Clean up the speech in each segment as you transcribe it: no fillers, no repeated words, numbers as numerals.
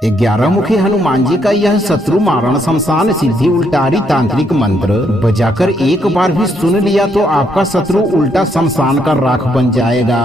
11 मुखी हनुमान जी का यह शत्रु मारण शमशान सिद्धि उल्टारी तांत्रिक मंत्र बजाकर एक बार भी सुन लिया तो आपका शत्रु उल्टा शमशान का राख बन जाएगा।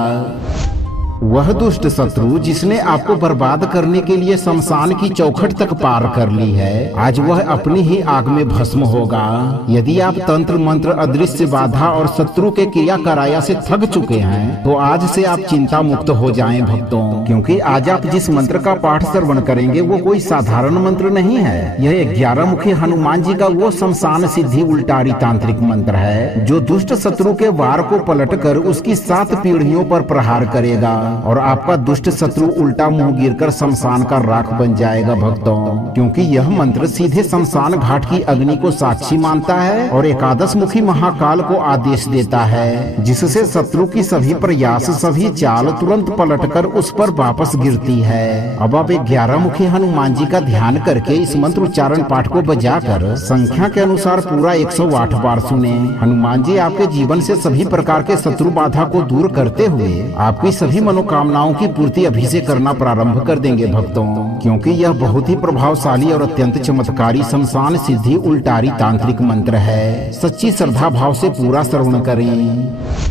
वह दुष्ट शत्रु जिसने आपको बर्बाद करने के लिए शमशान की चौखट तक पार कर ली है, आज वह अपनी ही आग में भस्म होगा। यदि आप तंत्र मंत्र अदृश्य बाधा और शत्रु के क्रिया कराया से थक चुके हैं तो आज से आप चिंता मुक्त हो जाएं भक्तों, क्योंकि आज आप जिस मंत्र का पाठ श्रवण करेंगे वो कोई साधारण मंत्र नहीं है। यह 11 मुखी हनुमान जी का वो शमशान सिद्धि उल्टारी तांत्रिक मंत्र है जो दुष्ट शत्रु के वार को पलट कर उसकी 7 पीढ़ियों पर प्रहार करेगा और आपका दुष्ट शत्रु उल्टा मुंह गिरकर शमशान का राख बन जाएगा भक्तों, क्योंकि यह मंत्र सीधे शमशान घाट की अग्नि को साक्षी मानता है और एकादश मुखी महाकाल को आदेश देता है, जिससे शत्रु की सभी प्रयास सभी चाल तुरंत पलटकर उस पर वापस गिरती है। अब आप 11 मुखी हनुमान जी का ध्यान करके इस मंत्र उच्चारण पाठ को बजाकर संख्या के अनुसार पूरा 108 बार सुने। हनुमान जी आपके जीवन से सभी प्रकार के शत्रु बाधा को दूर करते हुए आपकी सभी मनोकामनाओं की पूर्ति अभी से करना प्रारंभ कर देंगे भक्तों, क्योंकि यह बहुत ही प्रभावशाली और अत्यंत चमत्कारी शमशान सिद्धि उल्टारी तांत्रिक मंत्र है। सच्ची श्रद्धा भाव से पूरा श्रवण करें।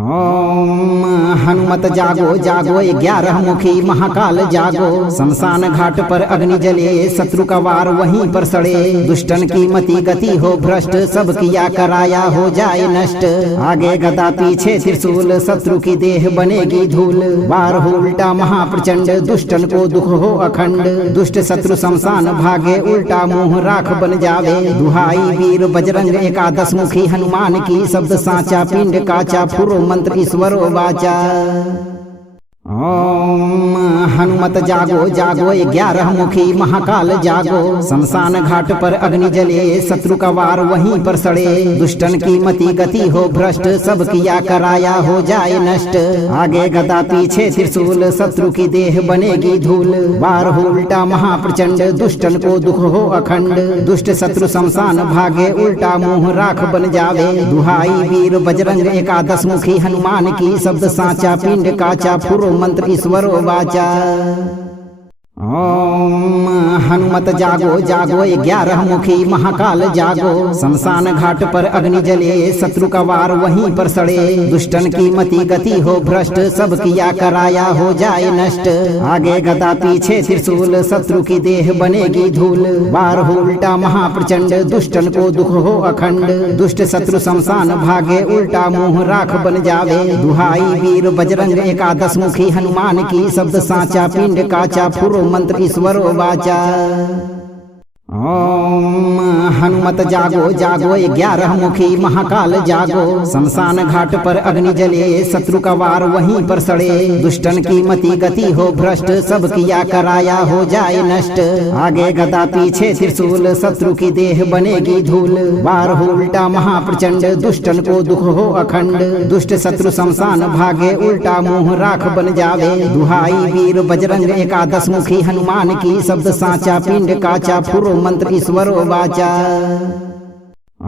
ओम हनुमत जागो जागो 11 मुखी महाकाल जागो, शमशान घाट पर अग्नि जले शत्रु का वार वहीं पर सड़े, दुष्टन की मति गति हो भ्रष्ट सब किया कराया हो जाए नष्ट, आगे गदा पीछे त्रिशूल शत्रु की देह बनेगी धूल, वार हो उल्टा महाप्रचंड दुष्टन को दुख हो अखंड, दुष्ट शत्रु शमशान भागे उल्टा मुंह राख बन जावे, दुहाई वीर बजरंग एकादश मुखी हनुमान की शब्द साचा पिंड काचा फुरो मंत्र ईश्वरो वाचा। ओम हनुमत जागो जागो 11 मुखी महाकाल जागो, शमशान घाट पर अग्नि जले शत्रु का वार वहीं पर सड़े, दुष्टन की मति गति हो भ्रष्ट सब किया कराया हो जाए नष्ट, आगे गदा पीछे त्रिशूल शत्रु की देह बनेगी धूल, वार हो उल्टा महाप्रचंड दुष्टन को दुख हो अखंड, दुष्ट शत्रु शमशान भागे उल्टा मुंह राख बन जावे, दुहाई वीर बजरंग एकादश मुखी हनुमान की शब्द साचा पिंड काचा फुरो मंत्र ईश्वरो वाचा। ओम हनुमत जागो जागो 11 मुखी महाकाल जागो, शमशान घाट पर अग्नि जले शत्रु का वार वहीं पर सड़े, दुष्टन की मति गति हो भ्रष्ट सब किया कराया हो जाए नष्ट, आगे गदा पीछे त्रिशूल शत्रु की देह बनेगी धूल, वार हो उल्टा महाप्रचंड दुष्टन को दुख हो अखंड, दुष्ट शत्रु शमशान भागे उल्टा मुंह राख बन जावे, दुहाई वीर बजरंग एकादश मुखी हनुमान की शब्द साचा पिंड काचा फुरो मंत्र ईश्वरो वाचा। ओम हनुमत जागो जागो 11 मुखी महाकाल जागो, शमशान घाट पर अग्नि जले शत्रु का वार वहीं पर सड़े, दुष्टन की मति गति हो भ्रष्ट सब किया कराया हो जाए नष्ट, आगे गदा पीछे त्रिशूल शत्रु की देह बनेगी धूल, वार हो उल्टा महाप्रचंड दुष्टन को दुख हो अखंड, दुष्ट शत्रु शमशान भागे उल्टा मुंह राख बन जावे, दुहाई वीर बजरंग एकादश मुखी हनुमान की शब्द साचा पिंड काचा फुरो मंत्र ईश्वरो वाचा।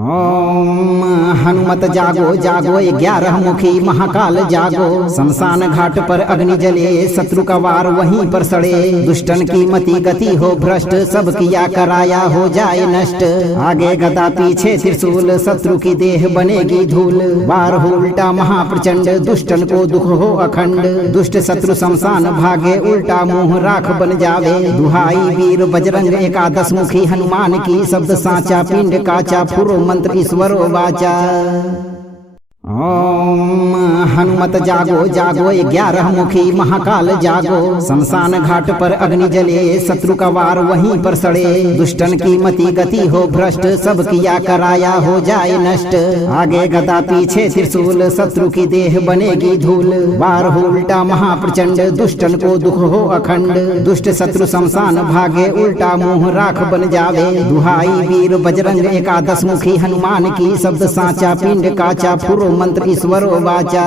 ओम हनुमत जागो जागो 11 मुखी महाकाल जागो, शमशान घाट पर अग्नि जले शत्रु का वार वहीं पर सड़े, दुष्टन की मति गति हो भ्रष्ट सब किया कराया हो जाए नष्ट, आगे गदा पीछे त्रिशूल शत्रु की देह बनेगी धूल, वार हो उल्टा महाप्रचंड दुष्टन को दुख हो अखंड, दुष्ट शत्रु शमशान भागे उल्टा मुंह राख बन जावे, दुहाई वीर बजरंग एकादश मुखी हनुमान की शब्द साचा पिंड काचा फुरो मंत्र ईश्वरो वाचा। ओम हनुमत जागो जागो 11 मुखी महाकाल जागो, शमशान घाट पर अग्नि जले शत्रु का वार वहीं पर सड़े, दुष्टन की मति गति हो भ्रष्ट सब किया कराया हो जाए नष्ट, आगे गदा पीछे त्रिशूल शत्रु की देह बनेगी धूल, वार हो उल्टा महाप्रचंड दुष्टन को दुख हो अखंड, दुष्ट शत्रु शमशान भागे उल्टा मुंह राख बन जावे, दुहाई वीर बजरंग एकादश मुखी हनुमान की शब्द साचा पिंड काचा फुरो मंत्र ईश्वरो वाचा।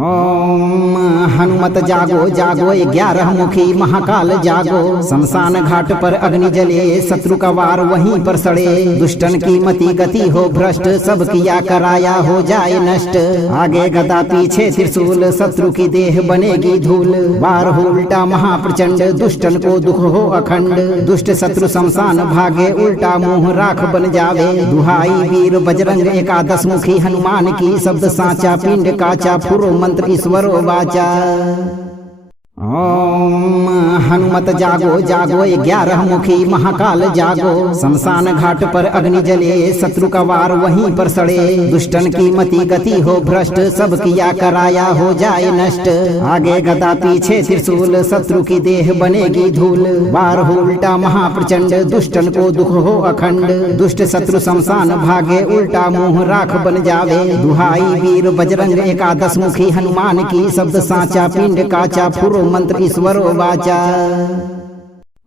ओम हनुमत जागो जागो 11 मुखी महाकाल जागो। शमशान घाट पर अग्नि जले शत्रु का वार वहीं पर सड़े। दुष्टन की मति गति हो भ्रष्ट, सब किया कराया हो जाए नष्ट। आगे गदा पीछे त्रिशूल, शत्रु की देह बनेगी धूल। वार हो उल्टा महाप्रचंड, दुष्टन को दुख हो अखंड। दुष्ट शत्रु शमशान भागे, उल्टा मुंह राख बन जावे। दुहाई वीर बजरंग एकादश मुखी हनुमान की, शब्द साचा पिंड काचा, फुरो मंत्र ईश्वरो वाचा। ओम हनुमत जागो जागो 11 मुखी महाकाल जागो। शमशान घाट पर अग्नि जले शत्रु का वार वहीं पर सड़े। दुष्टन की मति गति हो भ्रष्ट, सब किया कराया हो जाए नष्ट। आगे गदा पीछे त्रिशूल, शत्रु की देह बनेगी धूल। वार हो उल्टा महाप्रचंड, दुष्टन को दुख हो अखंड। दुष्ट शत्रु शमशान भागे, उल्टा मुंह राख बन जावे। दुहाई वीर बजरंग एकादश मुखी हनुमान की, शब्द साचा पिंड काचा, फुरो मंत्र ईश्वरो वाचा।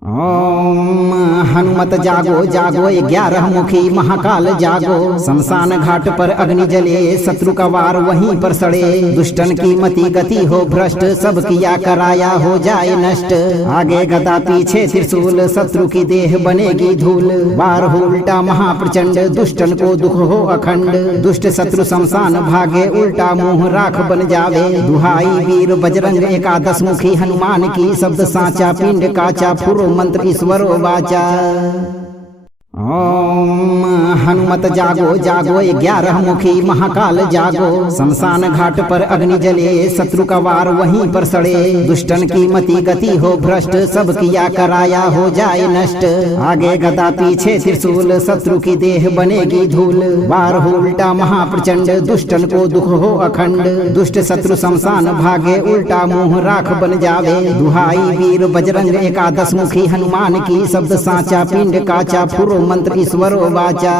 ओम हनुमत जागो जागो 11 मुखी महाकाल जागो। शमशान घाट पर अग्नि जले शत्रु का वार वहीं पर सड़े। दुष्टन की मति गति हो भ्रष्ट, सब किया कराया हो जाए नष्ट। आगे गदा पीछे त्रिशूल, शत्रु की देह बनेगी धूल। वार हो उल्टा महाप्रचंड, दुष्टन को दुख हो अखंड। दुष्ट शत्रु शमशान भागे, उल्टा मुंह राख बन जावे। दुहाई वीर बजरंग एकादश मुखी हनुमान की, शब्द साचा पिंड काचा, फुरो मंत्र ईश्वरो वाचा। ओम हनुमत जागो जागो 11 मुखी महाकाल जागो। शमशान घाट पर अग्नि जले शत्रु का वार वहीं पर सड़े। दुष्टन की मति गति हो भ्रष्ट, सब किया कराया हो जाए नष्ट। आगे गदा पीछे त्रिशूल, शत्रु की देह बनेगी धूल। वार हो उल्टा महाप्रचंड, दुष्टन को दुख हो अखंड। दुष्ट शत्रु शमशान भागे, उल्टा मुंह राख बन जावे। दुहाई वीर बजरंग एकादश मुखी हनुमान की, शब्द साचा पिंड काचा, फुरो मंत्र ईश्वरो वाचा।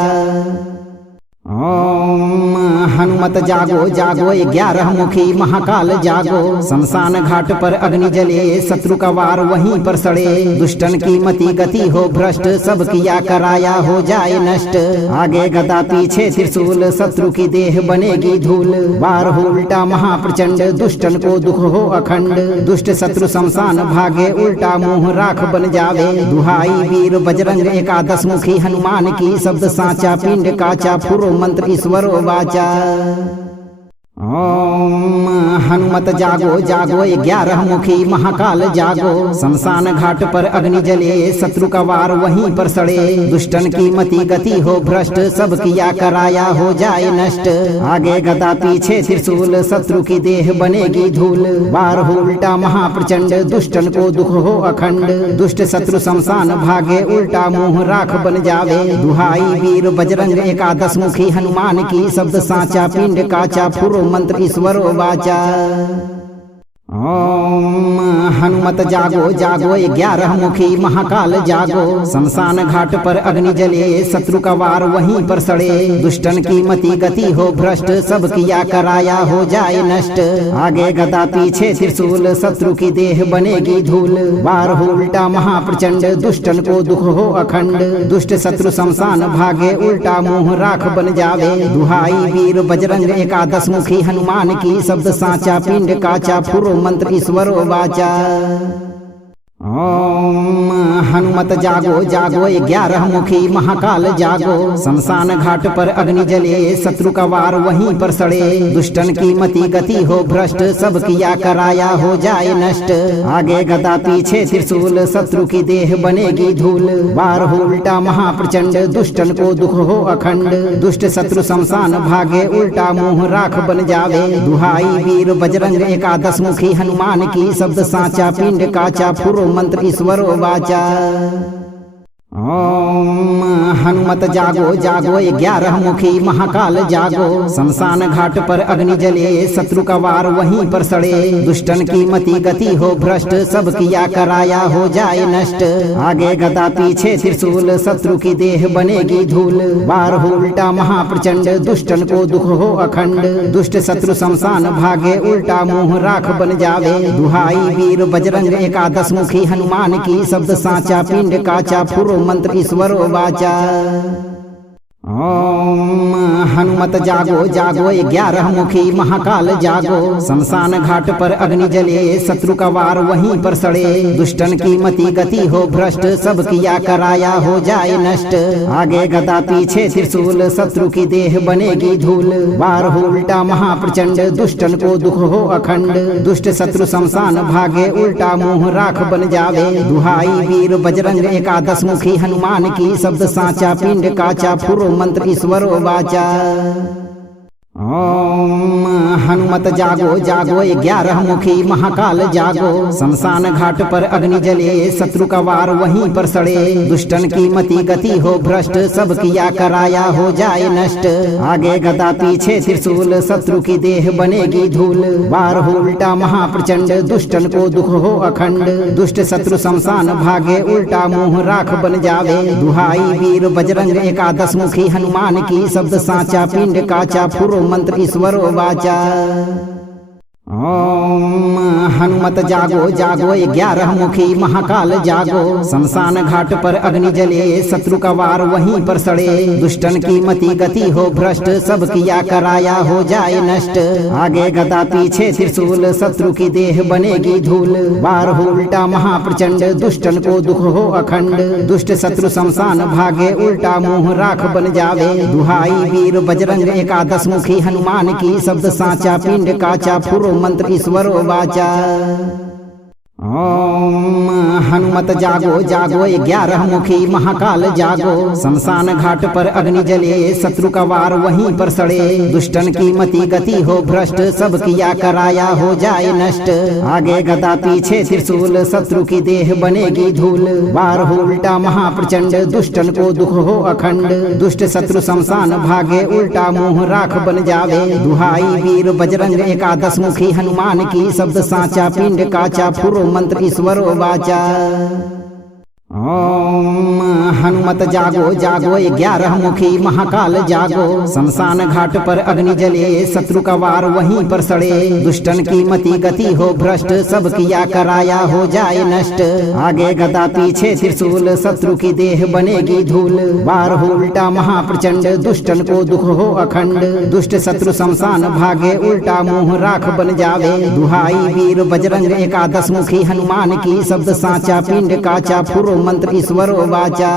ओम हनुमत जागो जागो 11 मुखी महाकाल जागो। शमशान घाट पर अग्नि जले शत्रु का वार वहीं पर सड़े। दुष्टन की मति गति हो भ्रष्ट, सब किया कराया हो जाए नष्ट। आगे गदा पीछे त्रिशूल, शत्रु की देह बनेगी धूल। वार हो उल्टा महाप्रचंड, दुष्टन को दुख हो अखंड। दुष्ट शत्रु शमशान भागे, उल्टा मुंह राख बन जावे। दुहाई वीर बजरंग एकादश मुखी हनुमान की, शब्द साचा पिंड काचा, फुरो मंत्र ईश्वरो वाचा। ओम हनुमत जागो जागो 11 मुखी महाकाल जागो। शमशान घाट पर अग्नि जले शत्रु का वार वहीं पर सड़े। दुष्टन की मति गति हो भ्रष्ट, सब किया कराया हो जाए नष्ट। आगे गदा पीछे त्रिशूल, शत्रु की देह बनेगी धूल। वार हो उल्टा महाप्रचंड, दुष्टन को दुख हो अखंड। दुष्ट शत्रु शमशान भागे, उल्टा मुंह राख बन जावे। दुहाई वीर बजरंग एकादश मुखी हनुमान की, शब्द साचा पिंड काचा, फुरो मंत्र ईश्वरो वाचा। ओम हनुमत जागो जागो 11 मुखी महाकाल जागो। शमशान घाट पर अग्नि जले शत्रु का वार वहीं पर सड़े। दुष्टन की मति गति हो भ्रष्ट, सब किया कराया हो जाए नष्ट। आगे गदा पीछे त्रिशूल, शत्रु की देह बनेगी धूल। वार हो उल्टा महाप्रचंड, दुष्टन को दुख हो अखंड। दुष्ट शत्रु शमशान भागे, उल्टा मुंह राख बन जावे। दुहाई वीर बजरंग एकादश मुखी हनुमान की, शब्द साचा पिंड काचा, फुरो मंत्र ईश्वरो वाचा। ओम हनुमत जागो जागो 11 मुखी महाकाल जागो। शमशान घाट पर अग्नि जले शत्रु का वार वहीं पर सड़े। दुष्टन की मति गति हो भ्रष्ट, सब किया कराया हो जाए नष्ट। आगे गदा पीछे त्रिशूल, शत्रु की देह बनेगी धूल। वार हो उल्टा महाप्रचंड, दुष्टन को दुख हो अखंड। दुष्ट शत्रु शमशान भागे, उल्टा मुंह राख बन जावे। दुहाई वीर बजरंग एकादश मुखी हनुमान की, शब्द साचा पिंड काचा, फुरो मंत्र ईश्वरो वाचा। ओम हनुमत जागो जागो 11 मुखी महाकाल जागो। शमशान घाट पर अग्नि जले शत्रु का वार वहीं पर सड़े। दुष्टन की मति गति हो भ्रष्ट, सब किया कराया हो जाए नष्ट। आगे गदा पीछे त्रिशूल, शत्रु की देह बनेगी धूल। वार हो उल्टा महाप्रचंड, दुष्टन को दुख हो अखंड। दुष्ट शत्रु शमशान भागे, उल्टा मुंह राख बन जावे। दुहाई वीर बजरंग एकादश मुखी हनुमान की, शब्द साचा पिंड काचा, फुरो मंत्र ईश्वरो वाचा। ओम हनुमत जागो जागो 11 मुखी महाकाल जागो। शमशान घाट पर अग्नि जले शत्रु का वार वहीं पर सड़े। दुष्टन की मति गति हो भ्रष्ट सब किया कराया हो जाए नष्ट। आगे गदा पीछे त्रिशूल शत्रु की देह बनेगी धूल। वार हो उल्टा महाप्रचंड दुष्टन को दुख हो अखंड। दुष्ट शत्रु शमशान भागे उल्टा मुंह राख बन जावे। दुहाई वीर बजरंग एकादश मुखी हनुमान की शब्द साचा पिंड काचा फुरो मंत्र ईश्वरो वाचा। ओम हनुमत जागो जागो 11 मुखी महाकाल जागो। शमशान घाट पर अग्नि जले शत्रु का वार वहीं पर सड़े। दुष्टन की मति गति हो भ्रष्ट सब किया कराया हो जाए नष्ट। आगे गदा पीछे त्रिशूल शत्रु की देह बनेगी धूल। वार हो उल्टा महाप्रचंड दुष्टन को दुख हो अखंड। दुष्ट शत्रु शमशान भागे उल्टा मुंह राख बन जावे। दुहाई वीर बजरंग एकादश मुखी हनुमान की शब्द साचा पिंड काचा फुरो मंत्र ईश्वरो वाचा। ओम हनुमत जागो जागो 11 मुखी महाकाल जागो। शमशान घाट पर अग्नि जले शत्रु का वार वहीं पर सड़े। दुष्टन की मति गति हो भ्रष्ट सब किया कराया हो जाए नष्ट। आगे गदा पीछे त्रिशूल शत्रु की देह बनेगी धूल। वार हो उल्टा महाप्रचंड दुष्टन को दुख हो अखंड। दुष्ट शत्रु शमशान भागे उल्टा मुंह राख बन जावे। दुहाई वीर बजरंग एकादश मुखी हनुमान की शब्द साचा पिंड काचा फुरो मंत्र ईश्वरो वाचा। ओम हनुमत जागो जागो 11 मुखी महाकाल जागो। शमशान घाट पर अग्नि जले शत्रु का वार वहीं पर सड़े। दुष्टन की मति गति हो भ्रष्ट सब किया कराया हो जाए नष्ट। आगे गदा पीछे त्रिशूल शत्रु की देह बनेगी धूल। वार हो उल्टा महाप्रचंड दुष्टन को दुख हो अखंड। दुष्ट शत्रु शमशान भागे उल्टा मुंह राख बन जावे। दुहाई वीर बजरंग एकादश मुखी हनुमान की शब्द साचा पिंड काचा फुरो मंत्र ईश्वरो वाचा। ओम हनुमत जागो जागो 11 मुखी महाकाल जागो। शमशान घाट पर अग्नि जले शत्रु का वार वहीं पर सड़े। दुष्टन की मति गति हो भ्रष्ट सब किया कराया हो जाए नष्ट। आगे गदा पीछे त्रिशूल शत्रु की देह बनेगी धूल। वार हो उल्टा महाप्रचंड दुष्टन को दुख हो अखंड। दुष्ट शत्रु शमशान भागे उल्टा मुंह राख बन जावे। दुहाई वीर बजरंग एकादश मुखी हनुमान की शब्द साचा पिंड काचा फुरो मंत्र ईश्वरो वाचा।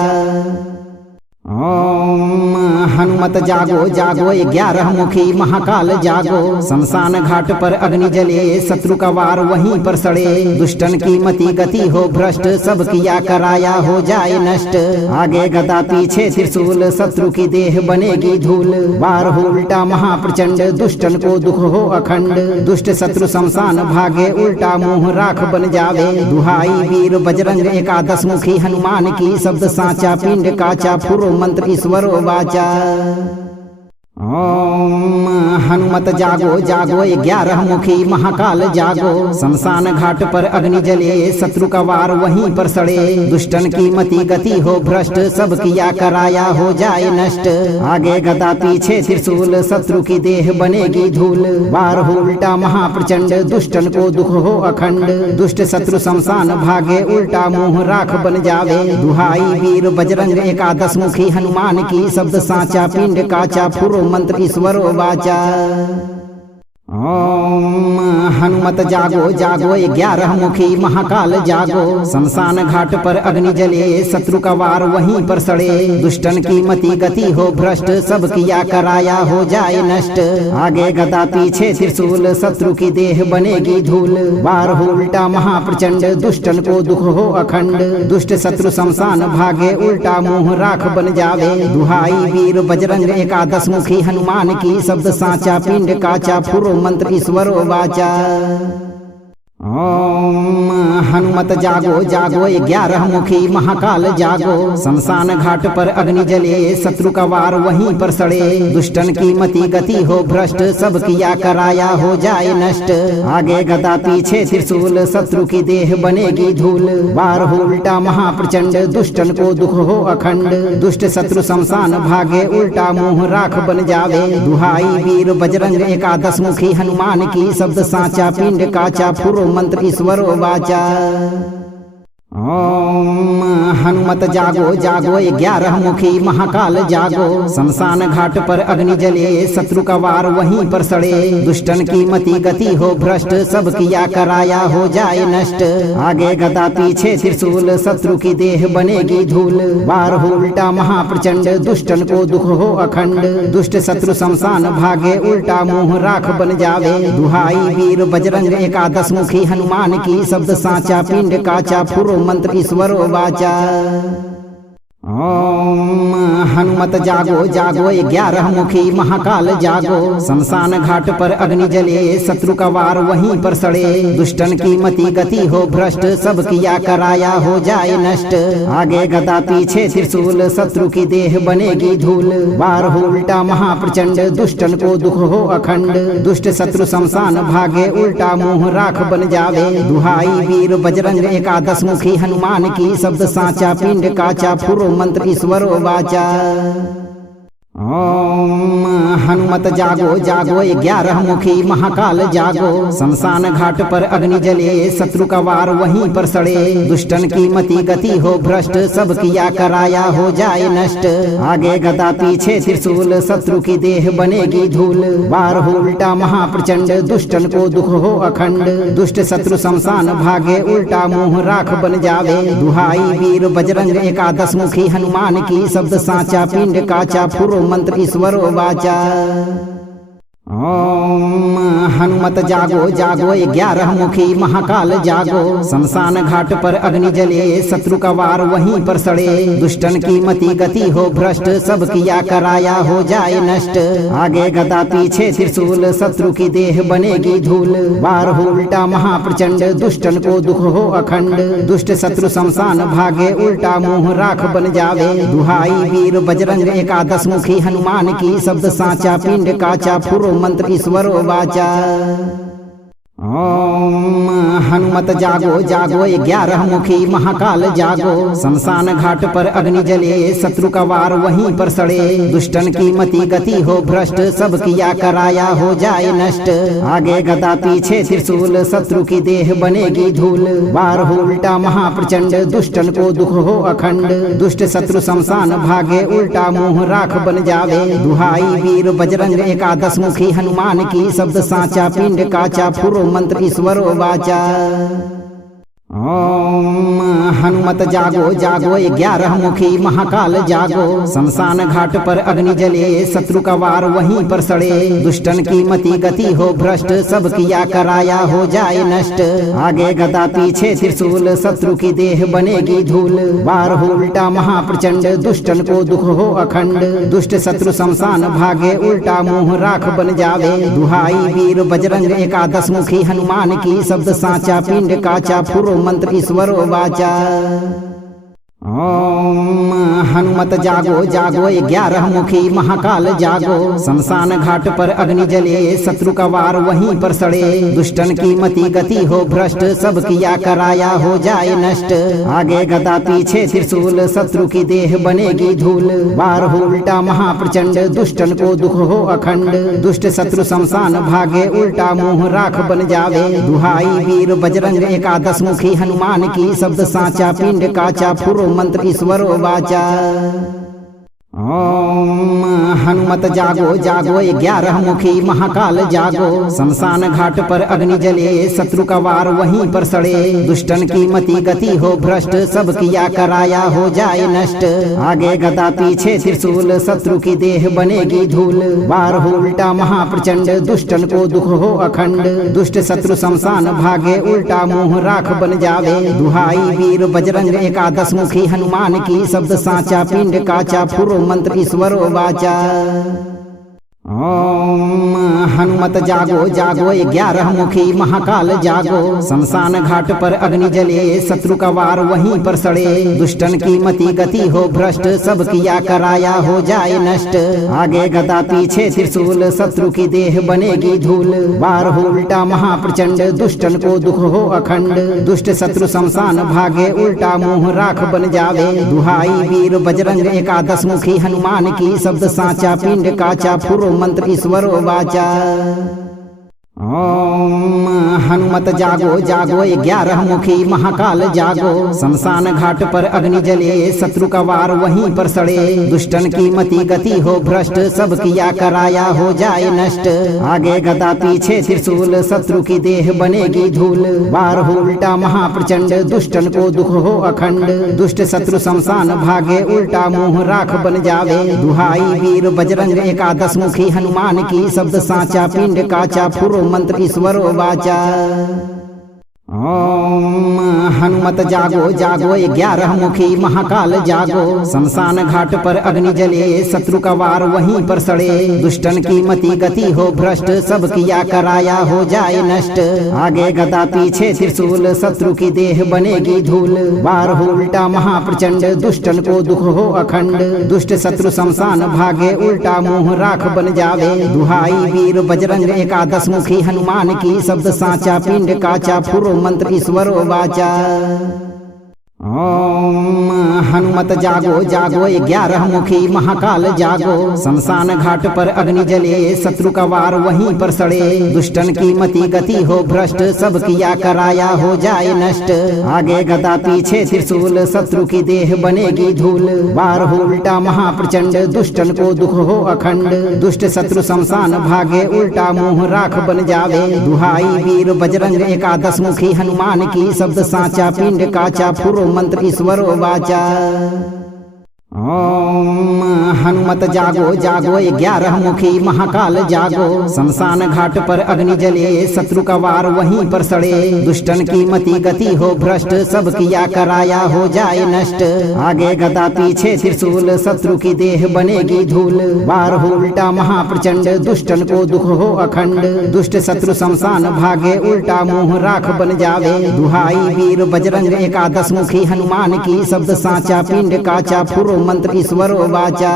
ओम हनुमत जागो जागो 11 मुखी महाकाल जागो। शमशान घाट पर अग्नि जले शत्रु का वार वहीं पर सड़े। दुष्टन की मति गति हो भ्रष्ट सब किया कराया हो जाए नष्ट। आगे गदा पीछे त्रिशूल शत्रु की देह बनेगी धूल। वार हो उल्टा महाप्रचंड दुष्टन को दुख हो अखंड। दुष्ट शत्रु शमशान भागे उल्टा मुंह राख बन जावे। दुहाई वीर बजरंग एकादश मुखी हनुमान की शब्द साचा पिंड काचा फुरो मंत्र ईश्वरो वाचा। ओम हनुमत जागो जागो 11 मुखी महाकाल जागो। शमशान घाट पर अग्नि जले शत्रु का वार वहीं पर सड़े। दुष्टन की मति गति हो भ्रष्ट सब किया कराया हो जाए नष्ट। आगे गदा पीछे त्रिशूल शत्रु की देह बनेगी धूल। वार हो उल्टा महाप्रचंड दुष्टन को दुख हो अखंड। दुष्ट शत्रु शमशान भागे उल्टा मुंह राख बन जावे। दुहाई वीर बजरंग एकादश मुखी हनुमान की शब्द साचा पिंड काचा फुरो मंत्र ईश्वरो वाचा। ओम हनुमत जागो जागो 11 मुखी महाकाल जागो। शमशान घाट पर अग्नि जले शत्रु का वार वहीं पर सड़े। दुष्टन की मति गति हो भ्रष्ट सब किया कराया हो जाए नष्ट। आगे गदा पीछे त्रिशूल शत्रु की देह बनेगी धूल। वार हो उल्टा महाप्रचंड दुष्टन को दुख हो अखंड। दुष्ट शत्रु शमशान भागे उल्टा मुंह राख बन जावे। दुहाई वीर बजरंग एकादश मुखी हनुमान की शब्द साचा पिंड काचा फुरो मंत्र ईश्वरो वाचा। ओम हनुमत जागो जागो 11 मुखी महाकाल जागो। शमशान घाट पर अग्नि जले शत्रु का वार वहीं पर सड़े। दुष्टन की मति गति हो भ्रष्ट सब किया कराया हो जाए नष्ट। आगे गदा पीछे त्रिशूल शत्रु की देह बनेगी धूल। वार हो उल्टा महाप्रचंड दुष्टन को दुख हो अखंड। दुष्ट शत्रु शमशान भागे उल्टा मुंह राख बन जावे। दुहाई वीर बजरंग एकादश मुखी हनुमान की शब्द साचा पिंड काचा फुरो मंत्र ईश्वरो वाचा। ओम हनुमत जागो जागो 11 मुखी महाकाल जागो। शमशान घाट पर अग्नि जले शत्रु का वार वहीं पर सड़े। दुष्टन की मति गति हो भ्रष्ट सब किया कराया हो जाए नष्ट। आगे गदा पीछे त्रिशूल शत्रु की देह बनेगी धूल। वार हो उल्टा महाप्रचंड दुष्टन को दुख हो अखंड। दुष्ट शत्रु शमशान भागे उल्टा मुंह राख बन जावे। दुहाई वीर बजरंग एकादश मुखी हनुमान की शब्द साचा पिंड काचा फुरो मंत्र ईश्वरो वाचा। ओम हनुमत जागो जागो 11 मुखी महाकाल जागो। शमशान घाट पर अग्नि जले शत्रु का वार वहीं पर सड़े। दुष्टन की मति गति हो भ्रष्ट सब किया कराया हो जाए नष्ट। आगे गदा पीछे त्रिशूल शत्रु की देह बनेगी धूल। वार हो उल्टा महाप्रचंड दुष्टन को दुख हो अखंड। दुष्ट शत्रु शमशान भागे उल्टा मुंह राख बन जावे। दुहाई वीर बजरंग एकादश मुखी हनुमान की शब्द साचा पिंड काचा फुरो मंत्र ईश्वरो वाचा। ओम हनुमत जागो जागो 11 मुखी महाकाल जागो। शमशान घाट पर अग्नि जले शत्रु का वार वहीं पर सड़े। दुष्टन की मति गति हो भ्रष्ट सब किया कराया हो जाए नष्ट। आगे गदा पीछे त्रिशूल शत्रु की देह बनेगी धूल। वार हो उल्टा महाप्रचंड दुष्टन को दुख हो अखंड। दुष्ट शत्रु शमशान भागे उल्टा मुंह राख बन जावे। दुहाई वीर बजरंग एकादश मुखी हनुमान की शब्द साचा पिंड काचा फुरो मंत्र ईश्वरो वाचा। ओम हनुमत जागो जागो 11 मुखी महाकाल जागो। शमशान घाट पर अग्नि जले शत्रु का वार वहीं पर सड़े। दुष्टन की मति गति हो भ्रष्ट सब किया कराया हो जाए नष्ट। आगे गदा पीछे त्रिशूल शत्रु की देह बनेगी धूल। वार हो उल्टा महाप्रचंड दुष्टन को दुख हो अखंड। दुष्ट शत्रु शमशान भागे उल्टा मुंह राख बन जावे। दुहाई वीर बजरंग एकादश मुखी हनुमान की शब्द साचा पिंड काचा फुरो मंत्र ईश्वरो वाचा। ओम हनुमत जागो जागो 11 मुखी महाकाल जागो। शमशान घाट पर अग्नि जले शत्रु का वार वहीं पर सड़े। दुष्टन की मति गति हो भ्रष्ट सब किया कराया हो जाए नष्ट। आगे गदा पीछे त्रिशूल शत्रु की देह बनेगी धूल। वार हो उल्टा महाप्रचंड दुष्टन को दुख हो अखंड। दुष्ट शत्रु शमशान भागे उल्टा मुंह राख बन जावे। दुहाई वीर बजरंग एकादश मुखी हनुमान की शब्द साचा पिंड काचा फुरो मंत्र ईश्वरो वाचा। ओम हनुमत जागो जागो 11 मुखी महाकाल जागो। शमशान घाट पर अग्नि जले शत्रु का वार वहीं पर सड़े। दुष्टन की मति गति हो भ्रष्ट सब किया कराया हो जाए नष्ट। आगे गदा पीछे त्रिशूल शत्रु की देह बनेगी धूल। वार हो उल्टा महाप्रचंड दुष्टन को दुख हो अखंड। दुष्ट शत्रु शमशान भागे उल्टा मुंह राख बन जावे। दुहाई वीर बजरंग एकादश मुखी हनुमान की शब्द साचा पिंड काचा फुरो मंत्र ईश्वरो वाचा। ओम हनुमत जागो जागो 11 मुखी महाकाल जागो। शमशान घाट पर अग्नि जले शत्रु का वार वहीं पर सड़े। दुष्टन की मति गति हो भ्रष्ट सब किया कराया हो जाए नष्ट। आगे गदा पीछे त्रिशूल शत्रु की देह बनेगी धूल। वार हो उल्टा महाप्रचंड दुष्टन को दुख हो अखंड। दुष्ट शत्रु शमशान भागे उल्टा मुंह राख बन जावे। दुहाई वीर बजरंग एकादश मुखी हनुमान की शब्द साचा पिंड काचा फुरो मंत्र ईश्वरो वाचा। ओम हनुमत जागो जागो 11 मुखी महाकाल जागो। शमशान घाट पर अग्नि जले शत्रु का वार वहीं पर सड़े। दुष्टन की मति गति हो भ्रष्ट सब किया कराया हो जाए नष्ट। आगे गदा पीछे त्रिशूल शत्रु की देह बनेगी धूल। वार हो उल्टा महाप्रचंड दुष्टन को दुख हो अखंड। दुष्ट शत्रु शमशान भागे उल्टा मुंह राख बन जावे। दुहाई वीर बजरंग एकादश मुखी हनुमान की शब्द साचा पिंड काचा फुरो मंत्र ईश्वरो वाचा। ओम हनुमत जागो जागो 11 मुखी महाकाल जागो। शमशान घाट पर अग्नि जले शत्रु का वार वहीं पर सड़े। दुष्टन की मति गति हो भ्रष्ट सब किया कराया हो जाए नष्ट। आगे गदा पीछे त्रिशूल शत्रु की देह बनेगी धूल। वार हो उल्टा महाप्रचंड दुष्टन को दुख हो अखंड। दुष्ट शत्रु शमशान भागे उल्टा मुंह राख बन जावे। दुहाई वीर बजरंग एकादश मुखी हनुमान की शब्द साचा पिंड काचा फुरो मंत्र ईश्वरो वाचा। ओम हनुमत जागो जागो 11 मुखी महाकाल जागो। शमशान घाट पर अग्नि जले शत्रु का वार वहीं पर सड़े। दुष्टन की मति गति हो भ्रष्ट, सब किया कराया हो जाए नष्ट। आगे गदा पीछे त्रिशूल, शत्रु की देह बनेगी धूल। वार हो उल्टा महाप्रचंड, दुष्टन को दुख हो अखंड। दुष्ट शत्रु शमशान भागे, उल्टा मुंह राख बन जावे। दुहाई वीर बजरंग 11 मुखी हनुमान की, शब्द साचा पिंड काचा फुरो मंत्र ईश्वरो वाचा। ओम हनुमत जागो जागो 11 मुखी महाकाल जागो। शमशान घाट पर अग्नि जले शत्रु का वार वहीं पर सड़े। दुष्टन की मति गति हो भ्रष्ट, सब किया कराया हो जाए नष्ट। आगे गदा पीछे त्रिशूल, शत्रु की देह बनेगी धूल। वार हो उल्टा महाप्रचंड, दुष्टन को दुख हो अखंड। दुष्ट शत्रु शमशान भागे, उल्टा मुंह राख बन जावे। दुहाई वीर बजरंग 11 मुखी हनुमान की, शब्द साचा पिंड काचा फुरो मंत्र ईश्वरो वाचा। ओम हनुमत जागो जागो 11 मुखी महाकाल जागो। शमशान घाट पर अग्नि जले शत्रु का वार वहीं पर सड़े। दुष्टन की मति गति हो भ्रष्ट, सब किया कराया हो जाए नष्ट। आगे गदा पीछे त्रिशूल, शत्रु की देह बनेगी धूल। वार हो उल्टा महाप्रचंड, दुष्टन को दुख हो अखंड। दुष्ट शत्रु शमशान भागे, उल्टा मुंह राख बन जावे। दुहाई वीर बजरंग 11 मुखी हनुमान की, शब्द साचा पिंड काचा फुरो मंत्र ईश्वरो वाचा। ओम हनुमत जागो जागो 11 मुखी महाकाल जागो। शमशान घाट पर अग्नि जले शत्रु का वार वहीं पर सड़े। दुष्टन की मति गति हो भ्रष्ट, सब किया कराया हो जाए नष्ट। आगे गदा पीछे त्रिशूल, शत्रु की देह बनेगी धूल। वार हो उल्टा महाप्रचंड, दुष्टन को दुख हो अखंड। दुष्ट शत्रु शमशान भागे, उल्टा मुंह राख बन जावे। दुहाई वीर बजरंग 11 मुखी हनुमान की, शब्द साचा पिंड काचा फुरो मंत्र ईश्वरो वाचा।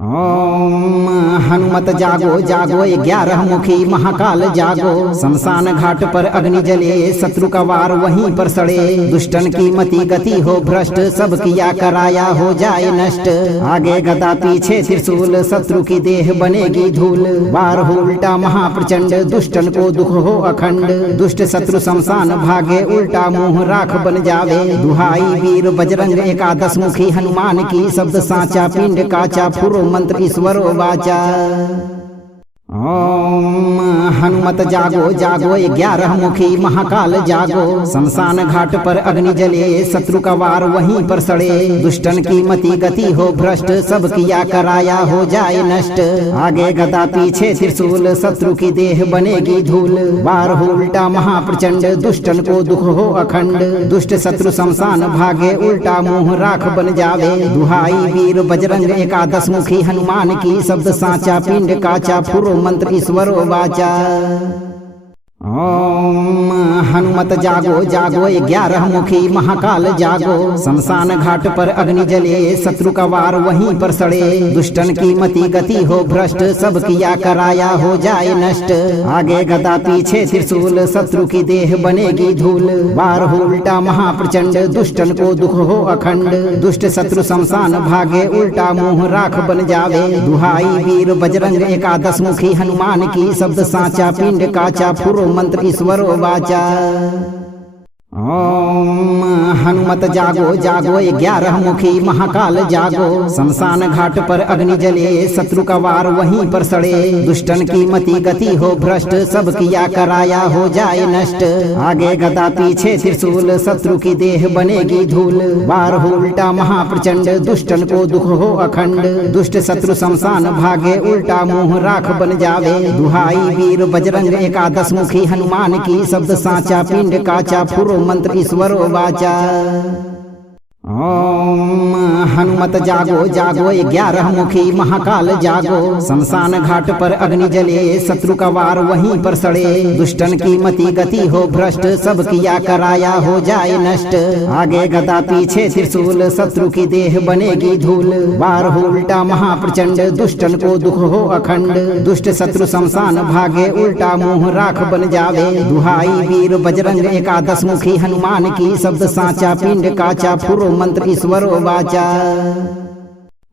ओम हनुमत जागो जागो 11 मुखी महाकाल जागो। शमशान घाट पर अग्नि जले शत्रु का वार वहीं पर सड़े। दुष्टन की मति गति हो भ्रष्ट, सब किया कराया हो जाए नष्ट। आगे गदा पीछे त्रिशूल, शत्रु की देह बनेगी धूल। वार हो उल्टा महाप्रचंड, दुष्टन को दुख हो अखंड। दुष्ट शत्रु शमशान भागे, उल्टा मुंह राख बन जावे। दुहाई वीर बजरंग 11 मुखी हनुमान की, शब्द साचा पिंड काचा फुरो मंत्र ईश्वरो वाचा। ओम हनुमत जागो जागो 11 मुखी महाकाल जागो। शमशान घाट पर अग्नि जले शत्रु का वार वहीं पर सड़े। दुष्टन की मति गति हो भ्रष्ट, सब किया कराया हो जाए नष्ट। आगे गदा पीछे त्रिशूल, शत्रु की देह बनेगी धूल। वार हो उल्टा महाप्रचंड, दुष्टन को दुख हो अखंड। दुष्ट शत्रु शमशान भागे, उल्टा मुंह राख बन जावे। दुहाई वीर बजरंग 11 मुखी हनुमान की, शब्द साचा पिंड काचा फुरो मंत्र ईश्वरो वाचा। ओम हनुमत जागो जागो 11 मुखी महाकाल जागो। शमशान घाट पर अग्नि जले शत्रु का वार वहीं पर सड़े। दुष्टन की मति गति हो भ्रष्ट, सब किया कराया हो जाए नष्ट। आगे गदा पीछे त्रिशूल, शत्रु की देह बनेगी धूल। वार हो उल्टा महाप्रचंड, दुष्टन को दुख हो अखंड। दुष्ट शत्रु शमशान भागे, उल्टा मुंह राख बन जावे। दुहाई वीर बजरंग 11 मुखी हनुमान की, शब्द साचा पिंड काचा फुरो मंत्र ईश्वरो वाचा। ओम हनुमत जागो जागो 11 मुखी महाकाल जागो। शमशान घाट पर अग्नि जले शत्रु का वार वहीं पर सड़े। दुष्टन की मति गति हो भ्रष्ट, सब किया कराया हो जाए नष्ट। आगे गदा पीछे त्रिशूल, शत्रु की देह बनेगी धूल। वार हो उल्टा महाप्रचंड, दुष्टन को दुख हो अखंड। दुष्ट शत्रु शमशान भागे, उल्टा मुंह राख बन जावे। दुहाई वीर बजरंग 11 मुखी हनुमान की, शब्द साचा पिंड काचा फुरो मंत्र ईश्वरो वाचा। ओम हनुमत जागो जागो 11 मुखी महाकाल जागो। शमशान घाट पर अग्नि जले शत्रु का वार वहीं पर सड़े। दुष्टन की मति गति हो भ्रष्ट, सब किया कराया हो जाए नष्ट। आगे गदा पीछे त्रिशूल, शत्रु की देह बनेगी धूल। वार हो उल्टा महाप्रचंड, दुष्टन को दुख हो अखंड। दुष्ट शत्रु शमशान भागे, उल्टा मुंह राख बन जावे। दुहाई वीर बजरंग 11 मुखी हनुमान की, शब्द साचा पिंड काचा फुरो मंत्र ईश्वरो वाचा।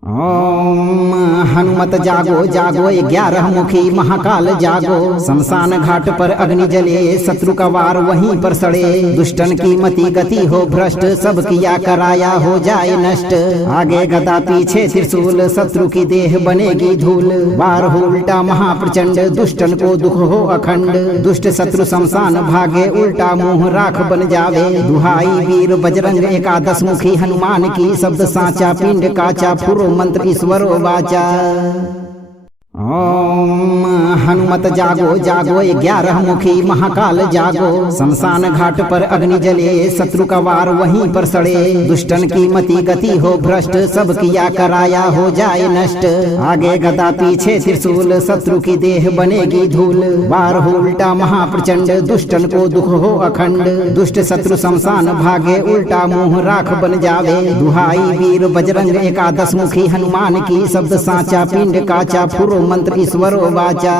ओम हनुमत जागो जागो 11 मुखी महाकाल जागो। शमशान घाट पर अग्नि जले शत्रु का वार वहीं पर सड़े। दुष्टन की मति गति हो भ्रष्ट सब किया कराया हो जाए नष्ट। आगे गदा पीछे त्रिशूल शत्रु की देह बनेगी धूल। वार हो उल्टा महाप्रचंड दुष्टन को दुख हो अखंड। दुष्ट शत्रु शमशान भागे उल्टा मुंह राख बन जावे। दुहाई वीर बजरंग एकादश मुखी हनुमान की शब्द साचा पिंड काचा फुरो मंत्र ईश्वरो वाचा। ओम हनुमत जागो जागो 11 मुखी महाकाल जागो। शमशान घाट पर अग्नि जले शत्रु का वार वहीं पर सड़े। दुष्टन की मति गति हो भ्रष्ट सब किया कराया हो जाए नष्ट। आगे गदा पीछे त्रिशूल शत्रु की देह बनेगी धूल। वार हो उल्टा महाप्रचंड दुष्टन को दुख हो अखंड। दुष्ट शत्रु शमशान भागे उल्टा मुंह राख बन जावे। दुहाई वीर बजरंग एकादश मुखी हनुमान की शब्द साचा पिंड काचा फुरो मंत्र ईश्वरो वाचा।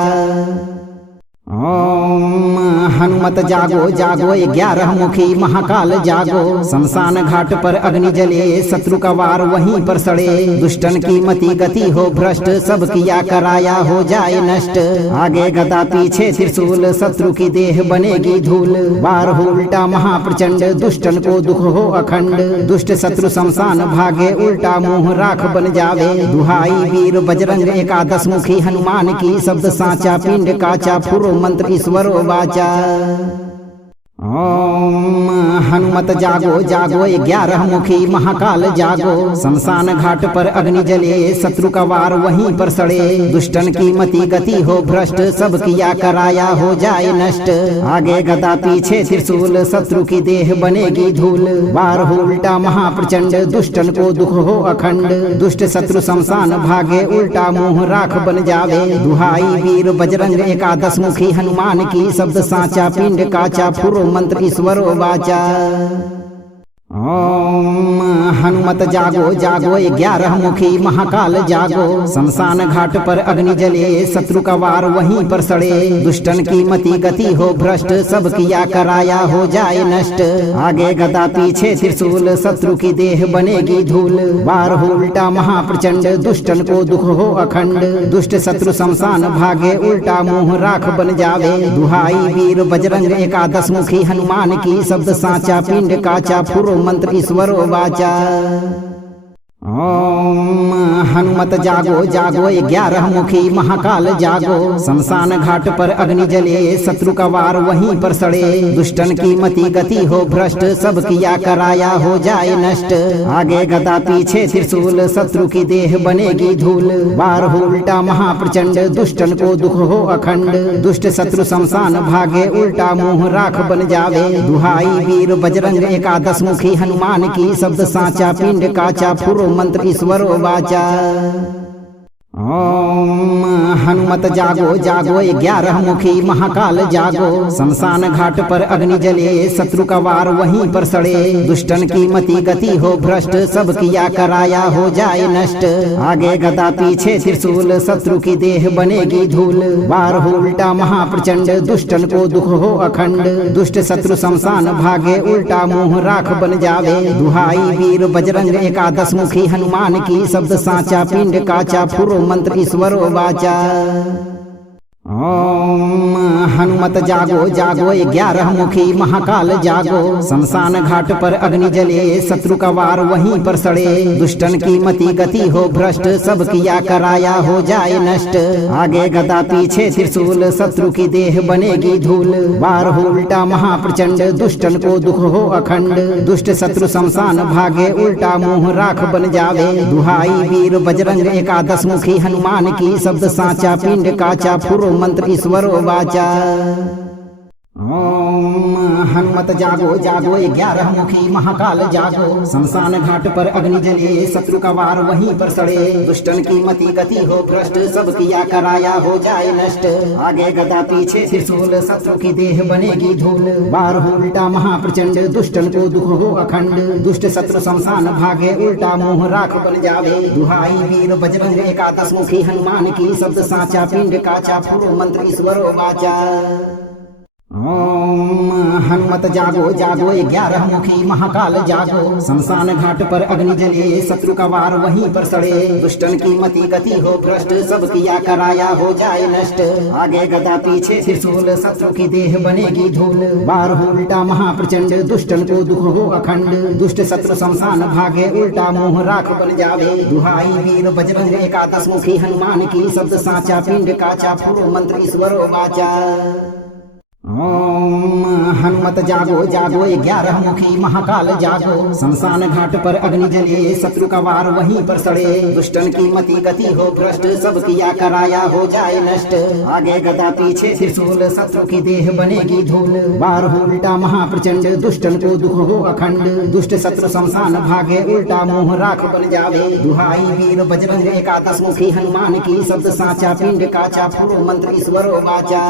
ओम हनुमत जागो जागो 11 मुखी महाकाल जागो। शमशान घाट पर अग्नि जले शत्रु का वार वहीं पर सड़े। दुष्टन की मति गति हो भ्रष्ट सब किया कराया हो जाए नष्ट। आगे गदा पीछे त्रिशूल शत्रु की देह बनेगी धूल। वार हो उल्टा महाप्रचंड दुष्टन को दुख हो अखंड। दुष्ट शत्रु शमशान भागे उल्टा मुंह राख बन जावे। दुहाई वीर बजरंग एकादश मुखी हनुमान की शब्द साचा पिंड काचा फुरो मंत्र ईश्वरो वाचा। ओम हनुमत जागो जागो 11 मुखी महाकाल जागो। शमशान घाट पर अग्नि जले शत्रु का वार वहीं पर सड़े। दुष्टन की मति गति हो भ्रष्ट सब किया कराया हो जाए नष्ट। आगे गदा पीछे त्रिशूल शत्रु की देह बनेगी धूल। वार हो उल्टा महाप्रचंड दुष्टन को दुख हो अखंड। दुष्ट शत्रु शमशान भागे उल्टा मुंह राख बन जावे। दुहाई वीर बजरंग एकादश मुखी हनुमान की शब्द साचा पिंड काचा फुरो मंत्र ईश्वरो वाचा। ओम हनुमत जागो जागो 11 मुखी महाकाल जागो। शमशान घाट पर अग्नि जले शत्रु का वार वहीं पर सड़े। दुष्टन की मति गति हो भ्रष्ट सब किया कराया हो जाए नष्ट। आगे गदा पीछे त्रिशूल शत्रु की देह बनेगी धूल। वार हो उल्टा महाप्रचंड दुष्टन को दुख हो अखंड। दुष्ट शत्रु शमशान भागे उल्टा मुंह राख बन जावे। दुहाई वीर बजरंग एकादश मुखी हनुमान की शब्द साचा पिंड काचा फुरो मंत्र ईश्वरो वाचा। ओम हनुमत जागो जागो 11 मुखी महाकाल जागो। शमशान घाट पर अग्नि जले शत्रु का वार वहीं पर सड़े। दुष्टन की मति गति हो भ्रष्ट सब किया कराया हो जाए नष्ट। आगे गदा पीछे त्रिशूल शत्रु की देह बनेगी धूल। वार हो उल्टा महाप्रचंड दुष्टन को दुख हो अखंड। दुष्ट शत्रु शमशान भागे उल्टा मुंह राख बन जावे। दुहाई वीर बजरंग एकादश मुखी हनुमान की शब्द साचा पिंड काचा फुरो मंत्र ईश्वरो वाचा। ओम हनुमत जागो जागो 11 मुखी महाकाल जागो। शमशान घाट पर अग्नि जले शत्रु का वार वहीं पर सड़े। दुष्टन की मति गति हो भ्रष्ट सब किया कराया हो जाए नष्ट। आगे गदा पीछे त्रिशूल शत्रु की देह बनेगी धूल। वार हो उल्टा महाप्रचंड दुष्टन को दुख हो अखंड। दुष्ट शत्रु शमशान भागे उल्टा मुंह राख बन जावे। दुहाई वीर बजरंग एकादश मुखी हनुमान की शब्द साचा पिंड काचा फुरो मंत्र ईश्वरो वाचा। ओम हनुमत जागो जागो 11 मुखी महाकाल जागो। शमशान घाट पर अग्नि जले शत्रु का वार वहीं पर सड़े। दुष्टन की मति गति हो भ्रष्ट सब किया कराया हो जाए नष्ट। आगे गदा पीछे त्रिशूल शत्रु की देह बनेगी धूल। वार हो उल्टा महाप्रचंड दुष्टन को दुख हो अखंड। दुष्ट शत्रु शमशान भागे उल्टा मुंह राख बन जावे। दुहाई वीर बजरंग एकादश मुखी हनुमान की शब्द साचा पिंड काचा फुरो मंत्र ईश्वरो वाचा। ओम हनुमत जागो जागो 11 मुखी महाकाल जागो। शमशान घाट पर अग्नि जले शत्रु का वार वहीं पर सड़े। दुष्टन की मति गति हो भ्रष्ट सब किया कराया हो जाए नष्ट। आगे गदा पीछे त्रिशूल शत्रु की देह बनेगी धूल। वार हो उल्टा महाप्रचंड दुष्टन को दुख हो अखंड। दुष्ट शत्रु शमशान भागे उल्टा मुंह राख बन जावे। दुहाई वीर बजरंग एकादश मुखी हनुमान की शब्द साचा पिंड काचा फुरो मंत्र ईश्वरो वाचा। ओम हनुमत जागो जागो 11 मुखी महाकाल जागो। शमशान घाट पर अग्नि जले शत्रु का वार वहीं पर सड़े। दुष्टन की मति गति हो भ्रष्ट सब किया कराया हो जाए नष्ट। आगे गदा पीछे त्रिशूल शत्रु की देह बनेगी धूल। वार हो उल्टा महाप्रचंड दुष्टन को दुख हो अखंड। दुष्ट शत्रु शमशान भागे उल्टा मोह राख बन जावे। दुहाई वीर बजरंग एकादश मुखी हनुमान की शब्द साचा पिंड काचा फूलो मंत्र ईश्वरो वाचा। ओम हनुमत जागो जागो 11 मुखी महाकाल जागो। शमशान घाट पर अग्नि जले शत्रु का वार वहीं पर सड़े। दुष्टन की मति गति हो भ्रष्ट सब किया कराया हो जाए नष्ट। आगे गदा पीछे त्रिशूल शत्रु की देह बनेगी धूल। वार हो उल्टा महाप्रचंड दुष्टन को दुख हो अखंड। दुष्ट शत्रु शमशान भागे उल्टा मोह राख बन जावे। दुहाई वीर बजरंग एकादश मुखी हनुमान की शब्द साचा पिंड काचा फूलो मंत्र ईश्वरो वाचा।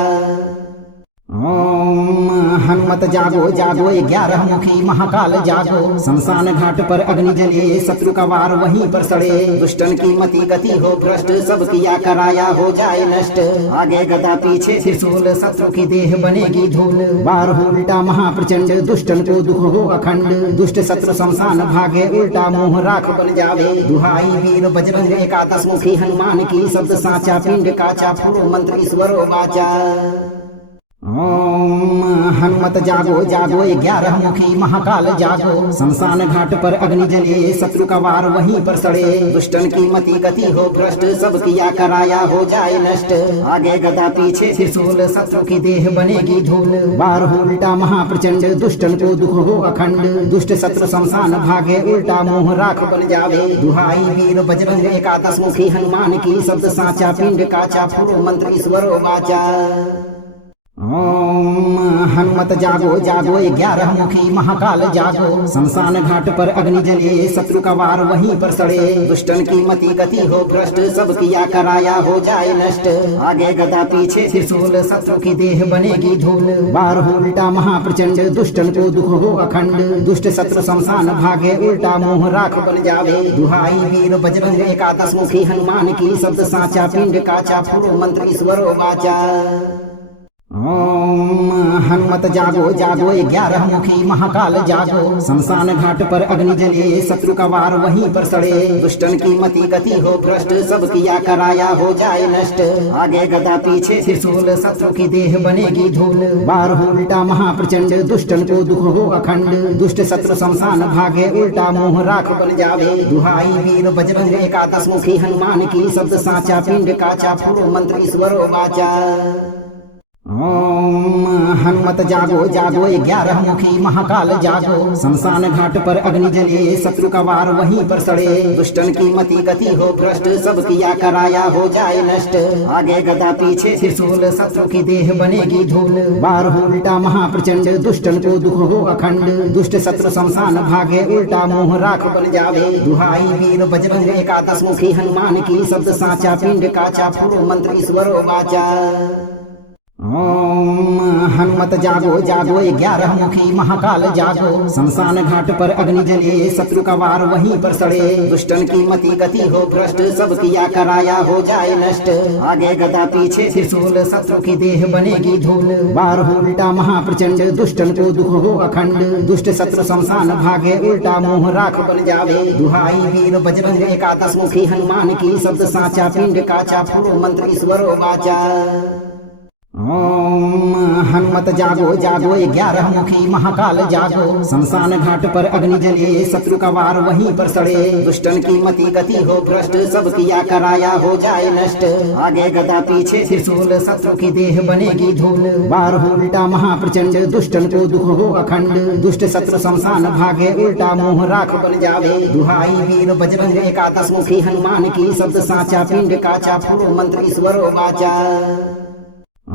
ओम हनुमत जागो जागो 11 मुखी महाकाल जागो। शमशान घाट पर अग्नि जले शत्रु का वार वहीं पर सड़े। दुष्टन की मति गति हो भ्रष्ट सब किया कराया हो जाए नष्ट। आगे गदा पीछे त्रिशूल शत्रु की देह बनेगी धूल। वार हो उल्टा महाप्रचंड दुष्टन को दुख हो अखंड। दुष्ट शत्रु शमशान भागे उल्टा मोह राख बन जावे। दुहाई वीर बजरंग एकादश मुखी हनुमान की शब्द साचा पिंड काचा फूलो मंत्र ईश्वरो वाचा। ओम हनुमत जागो जागो 11 मुखी महाकाल जागो। शमशान घाट पर अग्नि जले शत्रु का वार वहीं पर सड़े। दुष्टन की मति गति हो भ्रष्ट सब किया कराया हो जाए नष्ट। आगे गदा पीछे त्रिशूल शत्रु की देह बनेगी धूल। वार हो उल्टा महाप्रचंड दुष्टन को दुख हो अखंड। दुष्ट शत्रु शमशान भागे उल्टा मोह राख बन जावे। दुहाई वीर बजरंग एकादश मुखी हनुमान की शब्द साचा पिंड काचा फूलो मंत्र ईश्वरो वाचा। ओम हनुमत जागो जागो 11 मुखी महाकाल जागो। शमशान घाट पर अग्नि जले शत्रु का वार वहीं पर सड़े। दुष्टन की मति गति हो भ्रष्ट सब किया कराया हो जाए नष्ट। आगे गदा पीछे त्रिशूल शत्रु की देह बनेगी धूल। वार हो उल्टा महाप्रचंड दुष्टन को दुख हो अखंड। दुष्ट शत्रु शमशान भागे उल्टा मोह राख बन जावे। दुहाई वीर बजरंग एकादश मुखी हनुमान की शब्द साचा पिंड काचा फूलो मंत्र ईश्वरो वाचा। ओम हनुमत जागो जागो 11 मुखी महाकाल जागो। शमशान घाट पर अग्नि जले शत्रु का वार वहीं पर सड़े। दुष्टन की मति गति हो भ्रष्ट सब किया कराया हो जाए नष्ट। आगे गदा पीछे त्रिशूल शत्रु की देह बनेगी धूल। वार हो उल्टा महाप्रचंड दुष्टन को दुख हो अखंड। दुष्ट शत्रु शमशान भागे उल्टा मोह राख बन जावे। दुहाई वीर बजरंग एकादश मुखी हनुमान की शब्द साचा पिंड काचा फूलो मंत्र ईश्वरो वाचा। ओम हनुमत जागो जागो 11 मुखी महाकाल जागो। शमशान घाट पर अग्नि जले शत्रु का वार वहीं पर सड़े। दुष्टन की मति गति हो भ्रष्ट सब किया कराया हो जाए नष्ट। आगे गदा पीछे त्रिशूल शत्रु की देह बनेगी धूल। वार हो उल्टा महाप्रचंड दुष्टन को दुख हो अखंड। दुष्ट शत्रु शमशान भागे उल्टा मोह राख बन जावे। दुहाई वीर बजरंग एकादश मुखी हनुमान की शब्द साचा पिंड काचा फूलो मंत्र ईश्वरो वाचा। ओम हनुमत जागो जागो 11 मुखी महाकाल जागो। शमशान घाट पर अग्नि जले शत्रु का वार वहीं पर सड़े। दुष्टन की मति गति हो भ्रष्ट सब किया कराया हो जाए नष्ट। आगे गदा पीछे त्रिशूल शत्रु की देह बनेगी धूल। वार हो उल्टा महाप्रचंड दुष्टन को दुख हो अखंड। दुष्ट शत्रु शमशान भागे उल्टा मोह राख बन जावे। दुहाई वीर बजरंग एकादश मुखी हनुमान की शब्द साचा पिंड काचा फूलो मंत्र ईश्वरो वाचा। ओम हनुमत जागो जागो 11 मुखी महाकाल जागो। शमशान घाट पर अग्नि जले शत्रु का वार वहीं पर सड़े। दुष्टन की मति गति हो भ्रष्ट सब किया कराया हो जाए नष्ट। आगे गदा पीछे त्रिशूल शत्रु की देह बनेगी धूल। वार हो उल्टा महाप्रचंड दुष्टन को दुख हो अखंड। दुष्ट शत्रु शमशान भागे उल्टा मोह राख बन जावे। दुहाई वीर बजरंग एकादश मुखी हनुमान की शब्द साचा पिंड काचा फूलो मंत्र ईश्वरो वाचा।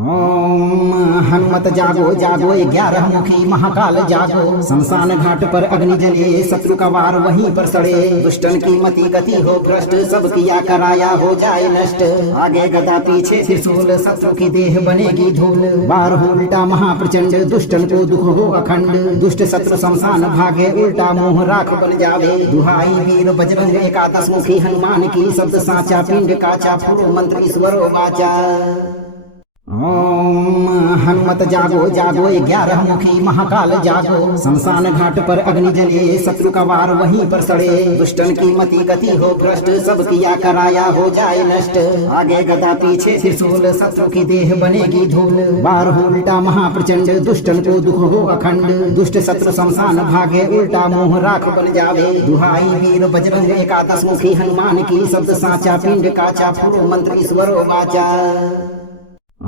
ओम हनुमत जागो जागो 11 मुखी महाकाल जागो। शमशान घाट पर अग्नि जले शत्रु का वार वहीं पर सड़े। दुष्टन की मति गति हो भ्रष्ट सब किया कराया हो जाए नष्ट। आगे गदा पीछे त्रिशूल शत्रु की देह बनेगी धूल। वार हो उल्टा महाप्रचंड दुष्टन को दुख हो अखंड। दुष्ट शत्रु शमशान भागे उल्टा मोह राख बन जावे। दुहाई वीर बजरंग एकादश मुखी हनुमान की शब्द साचा पिंड काचा फूलो मंत्र ईश्वरो वाचा। ओम हनुमत जागो जागो 11 मुखी महाकाल जागो। शमशान घाट पर अग्नि जले शत्रु का वार वहीं पर सड़े। दुष्टन की मति गति हो भ्रष्ट सब किया कराया हो जाए नष्ट। आगे गदा पीछे त्रिशूल शत्रु की देह बनेगी धूल। वार हो उल्टा महाप्रचंड दुष्टन को दुख हो अखंड। दुष्ट शत्रु शमशान भागे उल्टा मोह राख बन जावे। दुहाई वीर बजरंग एकादश मुखी हनुमान की शब्द साचा पिंड काचा फुरो मंत्र ईश्वरो वाचा।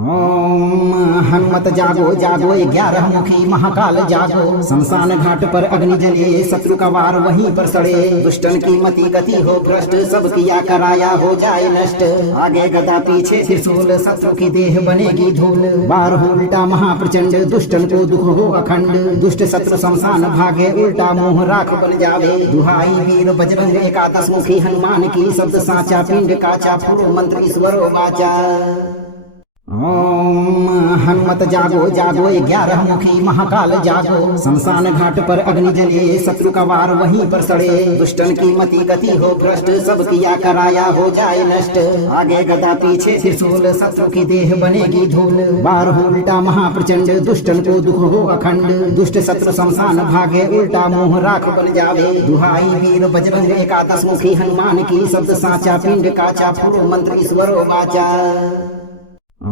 ओम हनुमत जागो जागो 11 मुखी महाकाल जागो। शमशान घाट पर अग्नि जले शत्रु का वार वहीं पर सड़े। दुष्टन की मति गति हो भ्रष्ट सब किया कराया हो जाए नष्ट। आगे गदा पीछे त्रिशूल शत्रु की देह बनेगी धूल। वार हो उल्टा महाप्रचंड दुष्टन को दुख हो अखंड। दुष्ट शत्रु शमशान भागे उल्टा मोह राख बन जावे। दुहाई वीर बजरंग एकादश मुखी हनुमान की शब्द साचा पिंड काचा फुरो मंत्र ईश्वरो वाचा। ओम हनुमत जागो जागो 11 मुखी महाकाल जागो। शमशान घाट पर अग्नि जले शत्रु का वार वहीं पर सड़े। दुष्टन की मति गति हो भ्रष्ट सब किया कराया हो जाए नष्ट। आगे गदा पीछे त्रिशूल शत्रु की देह बनेगी धूल। वार हो उल्टा महाप्रचंड दुष्टन को दुख हो अखंड। दुष्ट शत्रु शमशान भागे उल्टा मोह राख बन जावे। दुहाई वीर बजरंग एकादश मुखी हनुमान की शब्द साचा पिंड काचा फुरो मंत्र ईश्वरो वाचा।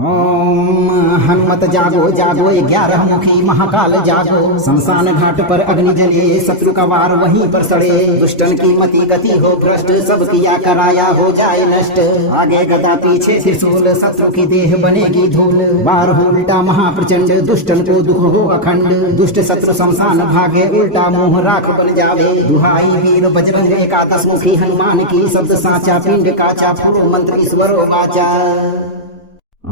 ओम हनुमत जागो जागो 11 मुखी महाकाल जागो। शमशान घाट पर अग्नि जले शत्रु का वार वहीं पर सड़े। दुष्टन की मति गति हो भ्रष्ट सब किया कराया हो जाए नष्ट। आगे गदा पीछे त्रिशूल शत्रु की देह बनेगी धूल। वार हो उल्टा महाप्रचंड दुष्टन को दुख हो अखंड। दुष्ट शत्रु शमशान भागे उल्टा मोह राख बन जावे। दुहाई वीर बजरंग एकादश मुखी हनुमान की शब्द साचा पिंड काचा फुरो मंत्र ईश्वरो वाचा।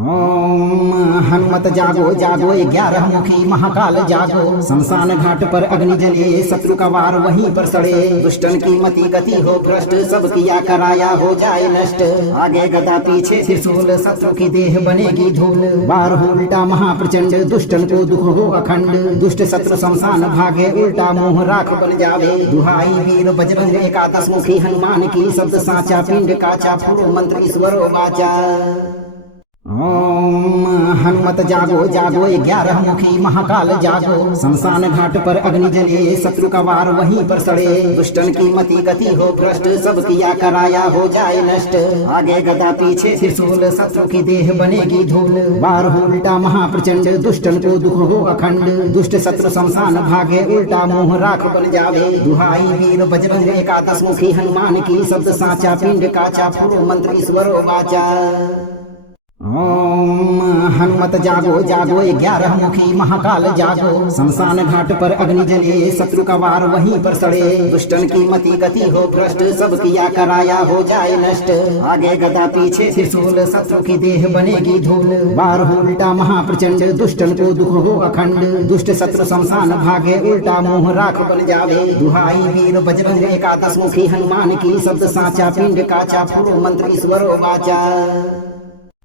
ओम हनुमत जागो जागो 11 मुखी महाकाल जागो। शमशान घाट पर अग्नि जले शत्रु का वार वहीं पर सड़े। दुष्टन की मति गति हो भ्रष्ट सब किया कराया हो जाए नष्ट। आगे गदा पीछे त्रिशूल शत्रु की देह बनेगी धूल। वार हो उल्टा महाप्रचंड दुष्टन को दुख हो अखंड। दुष्ट शत्रु शमशान भागे उल्टा मोह राख बन जावे। दुहाई वीर बजरंग एकादश मुखी हनुमान की शब्द साचा पिंड काचा फुरो मंत्र ईश्वरो वाचा। ओम हनुमत जागो जागो 11 मुखी महाकाल जागो। शमशान घाट पर अग्नि जले शत्रु का वार वहीं पर सड़े। दुष्टन की मति गति हो भ्रष्ट सब किया कराया हो जाए नष्ट। आगे गदा पीछे त्रिशूल शत्रु की देह बनेगी धूल। वार हो उल्टा महाप्रचंड दुष्टन को दुख हो अखंड। दुष्ट शत्रु शमशान भागे उल्टा मोह राख बन जावे। दुहाई वीर बजरंग एकादश मुखी हनुमान की शब्द साचा पिंड काचा फुरो मंत्र ईश्वरो वाचा। ओम हनुमत जागो जागो 11 मुखी महाकाल जागो। शमशान घाट पर अग्नि जले शत्रु का वार वहीं पर सड़े। दुष्टन की मति गति हो भ्रष्ट सब किया कराया हो जाए नष्ट। आगे गदा पीछे त्रिशूल शत्रु की देह बनेगी धूल। वार हो उल्टा महाप्रचंड दुष्टन को दुख हो अखंड। दुष्ट शत्रु शमशान भागे उल्टा मोह राख बन जावे। दुहाई वीर बजरंग एकादश मुखी हनुमान की शब्द साचा पिंड काचा फुरो मंत्र ईश्वरो वाचा।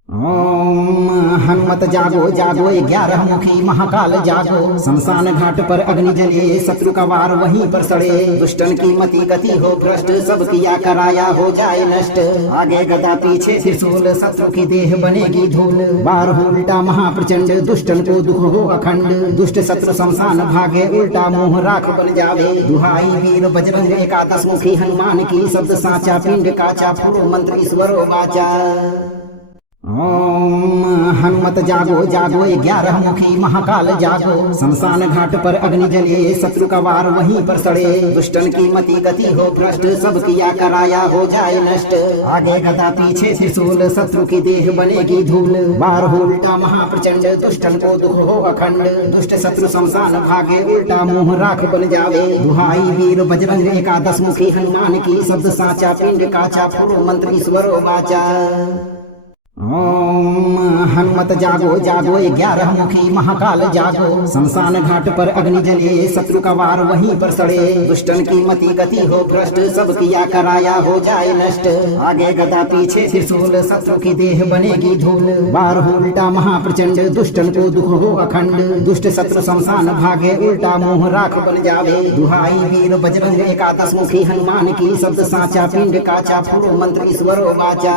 ओम हनुमत जागो जागो 11 मुखी महाकाल जागो। शमशान घाट पर अग्नि जले शत्रु का वार वहीं पर सड़े। दुष्टन की मति गति हो भ्रष्ट सब किया कराया हो जाए नष्ट। आगे गदा पीछे त्रिशूल शत्रु की देह बनेगी धूल। वार हो उल्टा महाप्रचंड दुष्टन को दुख हो अखंड। दुष्ट शत्रु शमशान भागे उल्टा मोह राख बन जावे। दुहाई वीर बजरंग एकादश मुखी हनुमान की शब्द साचा पिंड काचा फुरो मंत्र ईश्वरो वाचा। ओम हनुमत जागो जागो 11 मुखी महाकाल जागो। शमशान घाट पर अग्नि जले शत्रु का वार वहीं पर सड़े। दुष्टन की मति गति हो भ्रष्ट सब किया कराया हो जाए नष्ट। आगे गदा पीछे त्रिशूल शत्रु की देह बनेगी धूल। वार हो उल्टा महाप्रचंड दुष्टन को दुख हो अखंड। दुष्ट शत्रु शमशान भागे उल्टा मोह राख बन जावे। दुहाई वीर बजरंग एकादश मुखी हनुमान की शब्द साचा पिंड काचा फुरो मंत्र ईश्वरो वाचा। ओम हनुमत जागो जागो 11 मुखी महाकाल जागो। शमशान घाट पर अग्नि जले शत्रु का वार वहीं पर सड़े। दुष्टन की मति गति हो भ्रष्ट सब किया कराया हो जाए नष्ट। आगे गदा पीछे त्रिशूल शत्रु की देह बनेगी धूल। वार हो उल्टा महाप्रचंड दुष्टन को दुख हो अखंड। दुष्ट शत्रु शमशान भागे उल्टा मोह राख बन जावे। दुहाई वीर बजरंग एकादश मुखी हनुमान की शब्द साचा पिंड काचा फुरो मंत्र ईश्वरो वाचा।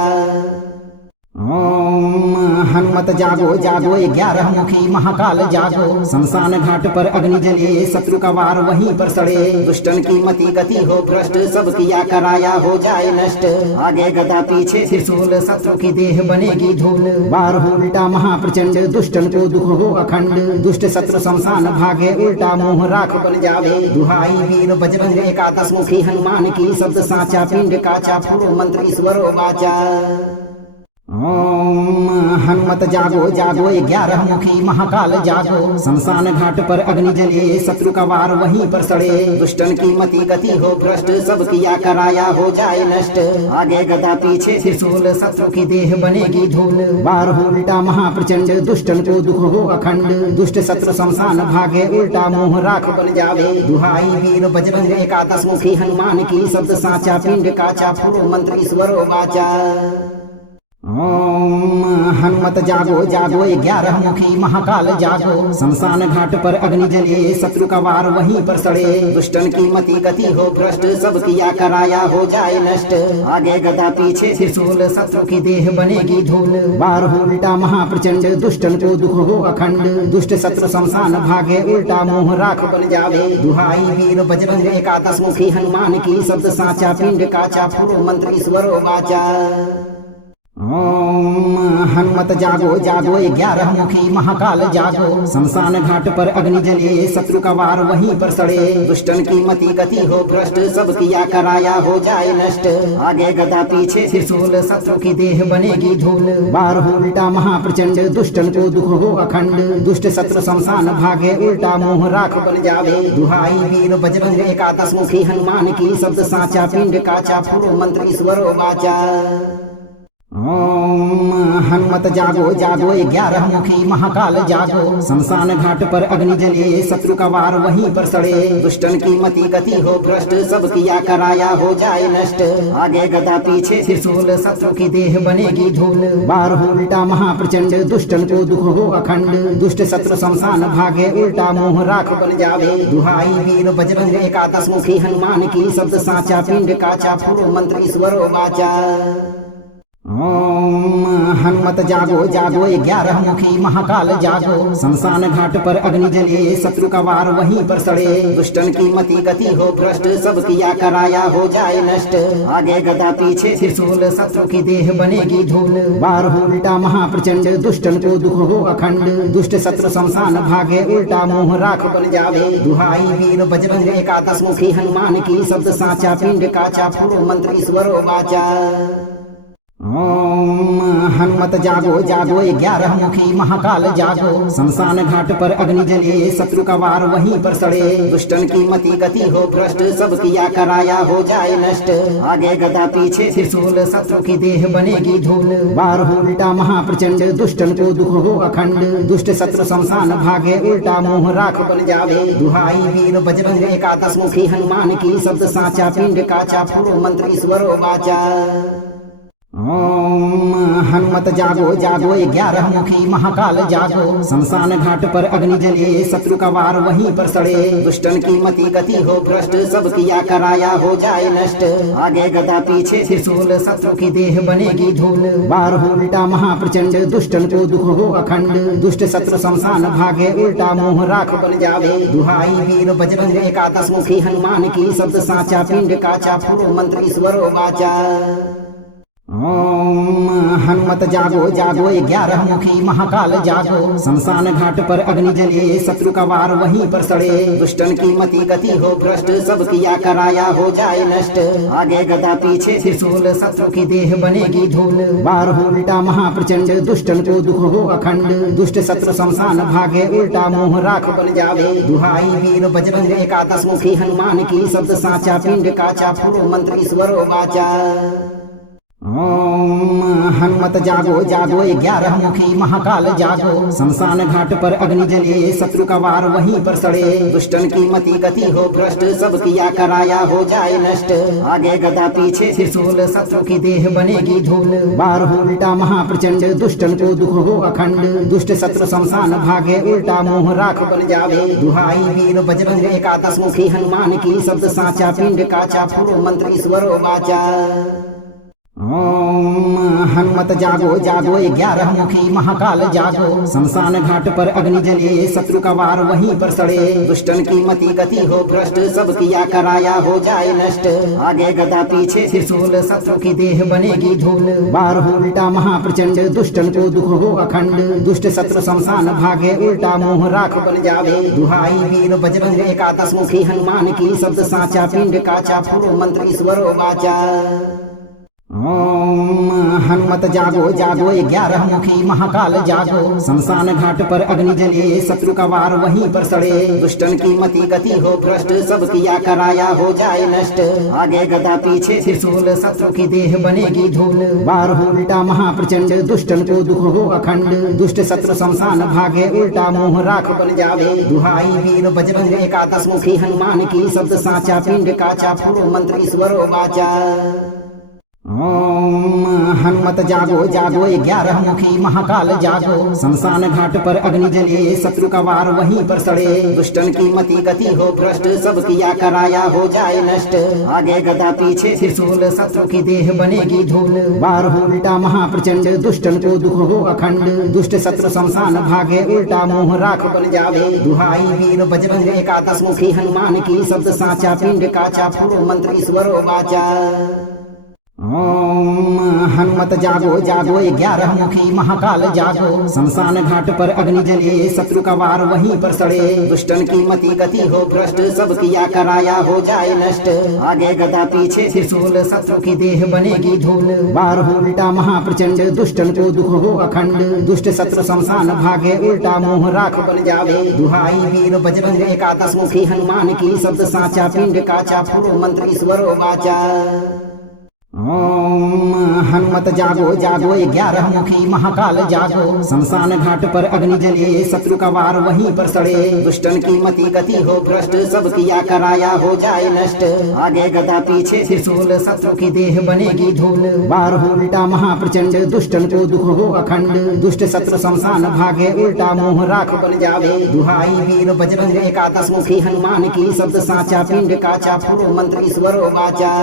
ओम हनुमत जागो जागो 11 मुखी महाकाल जागो। शमशान घाट पर अग्नि जले शत्रु का वार वहीं पर सड़े। दुष्टन की मति गति हो भ्रष्ट, सब किया कराया हो जाए नष्ट। आगे गदा पीछे त्रिशूल, शत्रु की देह बनेगी धूल। वार हो उल्टा महाप्रचंड, दुष्टन को दुख हो अखंड। दुष्ट शत्रु शमशान भागे, उल्टा मुंह राख बन जावे। दुहाई वीर बजरंग एकादश मुखी हनुमान की, शब्द साचा पिंड काचा, फुरो मंत्र ईश्वरो वाचा। ओम हनुमत जागो जागो 11 मुखी महाकाल जागो। शमशान घाट पर अग्नि जले शत्रु का वार वहीं पर सड़े। दुष्टन की मति गति हो भ्रष्ट, सब किया कराया हो जाए नष्ट। आगे गदा पीछे त्रिशूल, शत्रु की देह बनेगी धूल। वार हो उल्टा महाप्रचंड, दुष्टन को दुख हो अखंड। दुष्ट शत्रु शमशान भागे, उल्टा मुंह राख बन जावे। दुहाई वीर बजरंग एकादश मुखी हनुमान की, शब्द साचा पिंड काचा, फुरो मंत्र ईश्वरो वाचा। ओम हनुमत जागो जागो 11 मुखी महाकाल जागो। शमशान घाट पर अग्नि जले शत्रु का वार वहीं पर सड़े। दुष्टन की मति गति हो भ्रष्ट, सब किया कराया हो जाए नष्ट। आगे गदा पीछे त्रिशूल, शत्रु की देह बनेगी धूल। वार हो उल्टा महाप्रचंड, दुष्टन को दुख हो अखंड। दुष्ट शत्रु शमशान भागे, उल्टा मुंह राख बन जावे। दुहाई वीर बजरंग एकादश मुखी हनुमान की, शब्द साचा पिंड काचा, फुरो मंत्र ईश्वरो वाचा। ओम हनुमत जागो जागो 11 मुखी महाकाल जागो। शमशान घाट पर अग्नि जले शत्रु का वार वहीं पर सड़े। दुष्टन की मति गति हो भ्रष्ट, सब किया कराया हो जाए नष्ट। आगे गदा पीछे त्रिशूल, शत्रु की देह बनेगी धूल। वार हो उल्टा महाप्रचंड, दुष्टन को दुख हो अखंड। दुष्ट शत्रु शमशान भागे, उल्टा मुंह राख बन जावे। दुहाई वीर बजरंग एकादश मुखी हनुमान की, शब्द साचा पिंड काचा, फुरो मंत्र ईश्वरो वाचा। ओम हनुमत जागो जागो 11 मुखी महाकाल जागो। शमशान घाट पर अग्नि जले शत्रु का वार वहीं पर सड़े। दुष्टन की मति गति हो भ्रष्ट, सब किया कराया हो जाए नष्ट। आगे गदा पीछे त्रिशूल, शत्रु की देह बनेगी धूल। वार हो उल्टा महाप्रचंड, दुष्टन को दुख हो अखंड। दुष्ट शत्रु शमशान भागे, उल्टा मुंह राख बन जावे। दुहाई वीर बजरंग एकादश मुखी हनुमान की, शब्द साचा पिंड काचा, फुरो मंत्र ईश्वरो वाचा। ओम हनुमत जागो जागो 11 मुखी महाकाल जागो। शमशान घाट पर अग्नि जले शत्रु का वार वहीं पर सड़े। दुष्टन की मति गति हो भ्रष्ट, सब किया कराया हो जाए नष्ट। आगे गदा पीछे त्रिशूल, शत्रु की देह बनेगी धूल। वार हो उल्टा महाप्रचंड, दुष्टन को दुख हो अखंड। दुष्ट शत्रु शमशान भागे, उल्टा मुंह राख बन जावे। दुहाई वीर बजरंग एकादश मुखी हनुमान की, शब्द साचा पिंड काचा, फुरो मंत्र ईश्वरो वाचा। ओम हनुमत जागो जागो 11 मुखी महाकाल जागो। शमशान घाट पर अग्नि जले शत्रु का वार वहीं पर सड़े। दुष्टन की मति गति हो भ्रष्ट, सब किया कराया हो जाए नष्ट। आगे गदा पीछे त्रिशूल, शत्रु की देह बनेगी धूल। वार हो उल्टा महाप्रचंड, दुष्टन को दुख हो अखंड। दुष्ट शत्रु शमशान भागे, उल्टा मुंह राख बन जावे। दुहाई वीर बजरंग एकादश मुखी हनुमान की, शब्द साचा पिंड काचा, फुरो मंत्र ईश्वरो वाचा। ओम हनुमत जागो जागो 11 मुखी महाकाल जागो। शमशान घाट पर अग्नि जले शत्रु का वार वहीं पर सड़े। दुष्टन की मति गति हो भ्रष्ट, सब किया कराया हो जाए नष्ट। आगे गदा पीछे त्रिशूल, शत्रु की देह बनेगी धूल। वार हो उल्टा महाप्रचंड, दुष्टन को दुख हो अखंड। दुष्ट शत्रु शमशान भागे, उल्टा मुंह राख बन जावे। दुहाई वीर बजरंग एकादश मुखी हनुमान की, शब्द साचा पिंड काचा, फुरो मंत्र ईश्वरो वाचा। ओम हनुमत जागो जागो 11 मुखी महाकाल जागो। शमशान घाट पर अग्नि जले शत्रु का वार वहीं पर सड़े। दुष्टन की मति गति हो भ्रष्ट, सब किया कराया हो जाए नष्ट। आगे गदा पीछे त्रिशूल, शत्रु की देह बनेगी धूल। वार हो उल्टा महाप्रचंड, दुष्टन को दुख हो अखंड। दुष्ट शत्रु शमशान भागे, उल्टा मुंह राख बन जावे। दुहाई वीर बजरंग एकादश मुखी हनुमान की, शब्द साचा पिंड काचा, फुरो मंत्र ईश्वरो वाचा। ओम हनुमत जागो जागो 11 मुखी महाकाल जागो। शमशान घाट पर अग्नि जले शत्रु का वार वहीं पर सड़े। दुष्टन की मति गति हो भ्रष्ट, सब किया कराया हो जाए नष्ट। आगे गदा पीछे त्रिशूल, शत्रु की देह बनेगी धूल। वार हो उल्टा महाप्रचंड, दुष्टन को दुख हो अखंड। दुष्ट शत्रु शमशान भागे, उल्टा मुंह राख बन जावे। दुहाई वीर बजरंग एकादश मुखी हनुमान की, शब्द साचा पिंड काचा, फुरो मंत्र ईश्वरो वाचा। ओम हनुमत जागो जागो 11 मुखी महाकाल जागो। शमशान घाट पर अग्नि जले शत्रु का वार वहीं पर सड़े। दुष्टन की मति गति हो भ्रष्ट, सब किया कराया हो जाए नष्ट। आगे गदा पीछे त्रिशूल, शत्रु की देह बनेगी धूल। वार हो उल्टा महाप्रचंड, दुष्टन को दुख हो अखंड। दुष्ट शत्रु शमशान भागे, उल्टा मोह राख बन जावे। दुहाई वीर बजरंग 11 मुखी हनुमान की, शब्द साचा पिंड काचा, फूलो मंत्र ईश्वरो वाचा। ओम हनुमत जागो जागो 11 मुखी महाकाल जागो। शमशान घाट पर अग्नि जले शत्रु का वार वहीं पर सड़े। दुष्टन की मति गति हो भ्रष्ट, सब किया कराया हो जाए नष्ट। आगे गदा पीछे त्रिशूल, शत्रु की देह बनेगी धूल। वार हो उल्टा महाप्रचंड, दुष्टन को दुख हो अखंड। दुष्ट शत्रु शमशान भागे, उल्टा मोह राख बन जावे। दुहाई वीर बजरंग 11 मुखी हनुमान की, शब्द साचा पिंड काचा, फूलो मंत्र ईश्वरो वाचा। ओम हनुमत जागो जागो 11 मुखी महाकाल जागो। शमशान घाट पर अग्नि जले शत्रु का वार वहीं पर सड़े। दुष्टन की मति गति हो भ्रष्ट, सब किया कराया हो जाए नष्ट। आगे गदा पीछे त्रिशूल, शत्रु की देह बनेगी धूल। वार हो उल्टा महाप्रचंड, दुष्टन को दुख हो अखंड। दुष्ट शत्रु शमशान भागे, उल्टा मोह राख बन जावे। दुहाई वीर बजरंग 11 मुखी हनुमान की, शब्द साचा पिंड काचा, फूलो मंत्र ईश्वरो वाचा। ओम हनुमत जागो जागो 11 मुखी महाकाल जागो। शमशान घाट पर अग्नि जले शत्रु का वार वहीं पर सड़े। दुष्टन की मति गति हो भ्रष्ट, सब किया कराया हो जाए नष्ट। आगे गदा पीछे त्रिशूल, शत्रु की देह बनेगी धूल। वार हो उल्टा महाप्रचंड, दुष्टन को दुख हो अखंड। दुष्ट शत्रु शमशान भागे, उल्टा मोह राख बन जावे। दुहाई वीर बजरंग 11 मुखी हनुमान की, शब्द साचा पिंड काचा, फूलो मंत्र ईश्वरो वाचा। ओम हनुमत जागो जागो 11 मुखी महाकाल जागो। शमशान घाट पर अग्नि जले शत्रु का वार वहीं पर सड़े। दुष्टन की मति गति हो भ्रष्ट, सब किया कराया हो जाए नष्ट। आगे गदा पीछे त्रिशूल, शत्रु की देह बनेगी धूल। वार हो उल्टा महाप्रचंड, दुष्टन को दुख हो अखंड। दुष्ट शत्रु शमशान भागे, उल्टा मोह राख बन जावे। दुहाई वीर बजरंग 11 मुखी हनुमान की, शब्द साचा पिंड काचा, फूलो मंत्र ईश्वरो वाचा।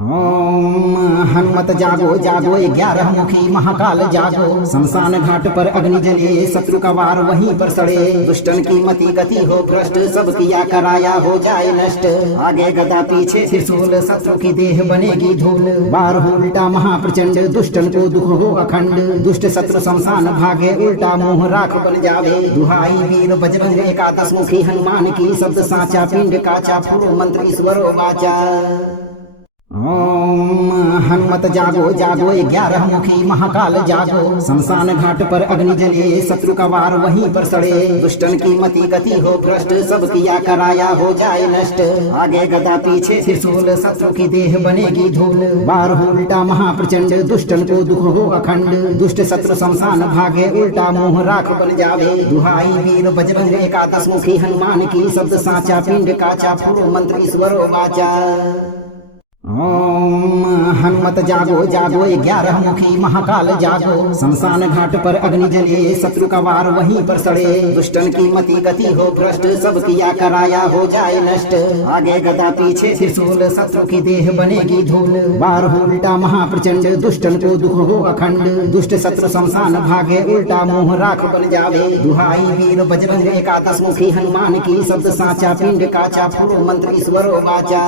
ओम हनुमत जागो जागो 11 मुखी महाकाल जागो। शमशान घाट पर अग्नि जले शत्रु का वार वहीं पर सड़े। दुष्टन की मति गति हो भ्रष्ट, सब किया कराया हो जाए नष्ट। आगे गदा पीछे त्रिशूल, शत्रु की देह बनेगी धूल। वार हो उल्टा महाप्रचंड, दुष्टन को दुख हो अखंड। दुष्ट शत्रु शमशान भागे, उल्टा मोह राख बन जावे। दुहाई वीर बजरंग 11 मुखी हनुमान की, शब्द साचा पिंड काचा, फूलो मंत्र ईश्वरो वाचा। ओम हनुमत जागो जागो 11 मुखी महाकाल जागो। शमशान घाट पर अग्नि जले शत्रु का वार वहीं पर सड़े। दुष्टन की मति गति हो भ्रष्ट, सब किया कराया हो जाए नष्ट। आगे गदा पीछे त्रिशूल, शत्रु की देह बनेगी धूल। वार हो उल्टा महाप्रचंड, दुष्टन को दुख हो अखंड। दुष्ट शत्रु शमशान भागे, उल्टा मोह राख बन जावे। दुहाई वीर बजरंग 11 मुखी हनुमान की, शब्द साचा पिंड काचा, फूलो मंत्र ईश्वरो वाचा। ओम हनुमत जागो जागो 11 मुखी महाकाल जागो। शमशान घाट पर अग्नि जले शत्रु का वार वहीं पर सड़े। दुष्टन की मति गति हो भ्रष्ट, सब किया कराया हो जाए नष्ट। आगे गदा पीछे त्रिशूल, शत्रु की देह बनेगी धूल। वार हो उल्टा महाप्रचंड, दुष्टन को दुख हो अखंड। दुष्ट शत्रु शमशान भागे, उल्टा मोह राख बन जावे। दुहाई वीर बजरंग 11 मुखी हनुमान की, शब्द साचा पिंड काचा, फूलो मंत्र ईश्वरो वाचा।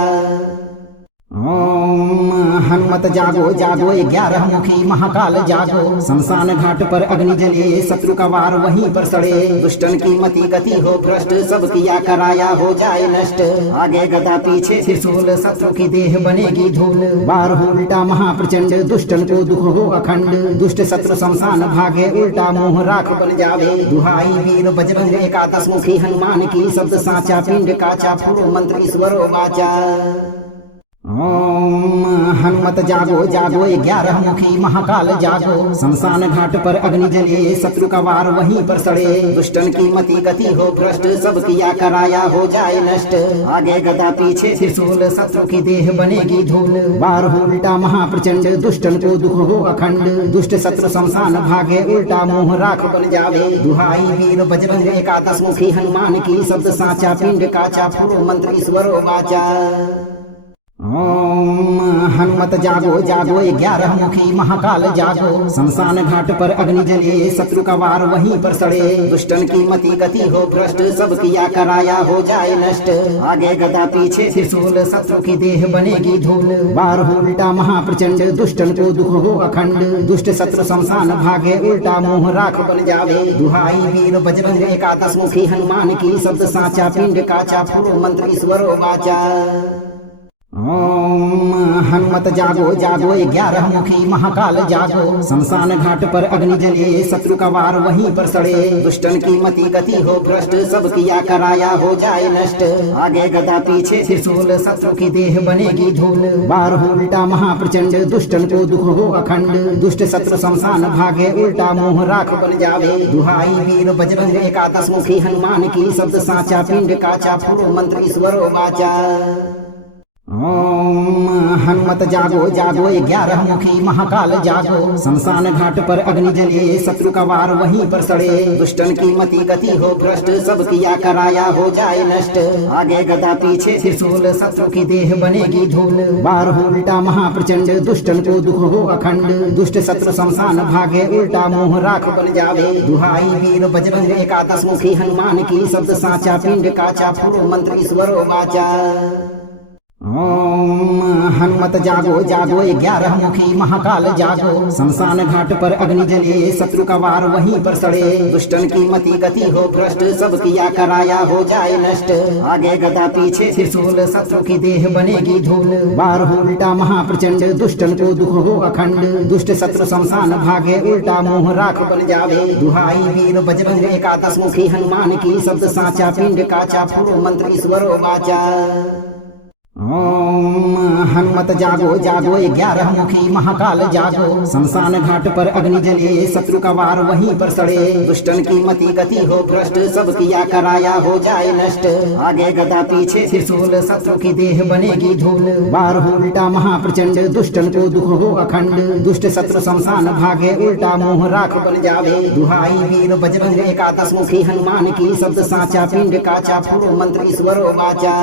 ओम हनुमत जागो जागो 11 मुखी महाकाल जागो। शमशान घाट पर अग्नि जले शत्रु का वार वहीं पर सड़े। दुष्टन की मति गति हो भ्रष्ट, सब किया कराया हो जाए नष्ट। आगे गदा पीछे त्रिशूल, शत्रु की देह बनेगी धूल। वार हो उल्टा महाप्रचंड, दुष्टन को दुख हो अखंड। दुष्ट शत्रु शमशान भागे, उल्टा मोह राख बन जावे। दुहाई वीर बजरंग 11 मुखी हनुमान की, शब्द साचा पिंड काचा, फूलो मंत्र ईश्वरो वाचा। ओम हनुमत जागो जागो 11 मुखी महाकाल जागो। शमशान घाट पर अग्नि जले शत्रु का वार वहीं पर सड़े। दुष्टन की मति गति हो भ्रष्ट, सब किया कराया हो जाए नष्ट। आगे गदा पीछे त्रिशूल, शत्रु की देह बनेगी धूल। वार हो उल्टा महाप्रचंड, दुष्टन को दुख हो अखंड। दुष्ट शत्रु शमशान भागे, उल्टा मोह राख बन जावे। दुहाई वीर बजरंग 11 मुखी हनुमान की, शब्द साचा पिंड काचा, फूलो मंत्र ईश्वरो वाचा। ओम हनुमत जागो जागो 11 मुखी महाकाल जागो। शमशान घाट पर अग्नि जले शत्रु का वार वहीं पर सड़े। दुष्टन की मति गति हो भ्रष्ट सब किया कराया हो जाए नष्ट। आगे गदा पीछे त्रिशूल शत्रु की देह बनेगी धूल। वार हो उल्टा महाप्रचंड दुष्टन को दुख हो अखंड। दुष्ट शत्रु शमशान भागे उल्टा मोह राख बन जावे। दुहाई वीर बजरंग एकादश मुखी हनुमान की शब्द साचा पिंड काचा फुरो मंत्र ईश्वरो वाचा। ओम हनुमत जागो जागो 11 मुखी महाकाल जागो। शमशान घाट पर अग्नि जले शत्रु का वार वहीं पर सड़े। दुष्टन की मति गति हो भ्रष्ट सब किया कराया हो जाए नष्ट। आगे गदा पीछे त्रिशूल शत्रु की देह बनेगी धूल। वार हो उल्टा महाप्रचंड दुष्टन को दुख हो अखंड। दुष्ट शत्रु शमशान भागे उल्टा मोह राख बन जावे। दुहाई वीर बजरंग एकादश मुखी हनुमान की शब्द साचा पिंड काचा फुरो मंत्र ईश्वरो वाचा। ओम हनुमत जागो जागो 11 मुखी महाकाल जागो। शमशान घाट पर अग्नि जले शत्रु का वार वहीं पर सड़े। दुष्टन की मति गति हो भ्रष्ट सब किया कराया हो जाए नष्ट। आगे गदा पीछे त्रिशूल शत्रु की देह बनेगी धूल। वार हो उल्टा महाप्रचंड दुष्टन को दुख हो अखंड। दुष्ट शत्रु शमशान भागे उल्टा मोह राख बन जावे। दुहाई वीर बजरंग एकादश मुखी हनुमान की शब्द साचा पिंड काचा फुरो मंत्र ईश्वरो वाचा। ओम हनुमत जागो जागो 11 मुखी महाकाल जागो। शमशान घाट पर अग्नि जले शत्रु का वार वहीं पर सड़े। दुष्टन की मति गति हो भ्रष्ट सब किया कराया हो जाए नष्ट। आगे गदा पीछे त्रिशूल शत्रु की देह बनेगी धूल। वार हो उल्टा महाप्रचंड दुष्टन को दुख हो अखंड। दुष्ट शत्रु शमशान भागे उल्टा मोह राख बन जावे। दुहाई वीर बजरंग एकादश मुखी हनुमान की शब्द साचा पिंड काचा फुरो मंत्र ईश्वरो वाचा। ओम हनुमत जागो जागो 11 मुखी महाकाल जागो। शमशान घाट पर अग्नि जले शत्रु का वार वहीं पर सड़े। दुष्टन की मति गति हो भ्रष्ट सब किया कराया हो जाए नष्ट। आगे गदा पीछे त्रिशूल शत्रु की देह बनेगी धूल। वार हो उल्टा महाप्रचंड दुष्टन को दुख हो अखंड। दुष्ट शत्रु शमशान भागे उल्टा मोह राख बन जावे। दुहाई वीर बजरंग एकादश मुखी हनुमान की शब्द साचा पिंड काचा फुरो मंत्र ईश्वरो वाचा।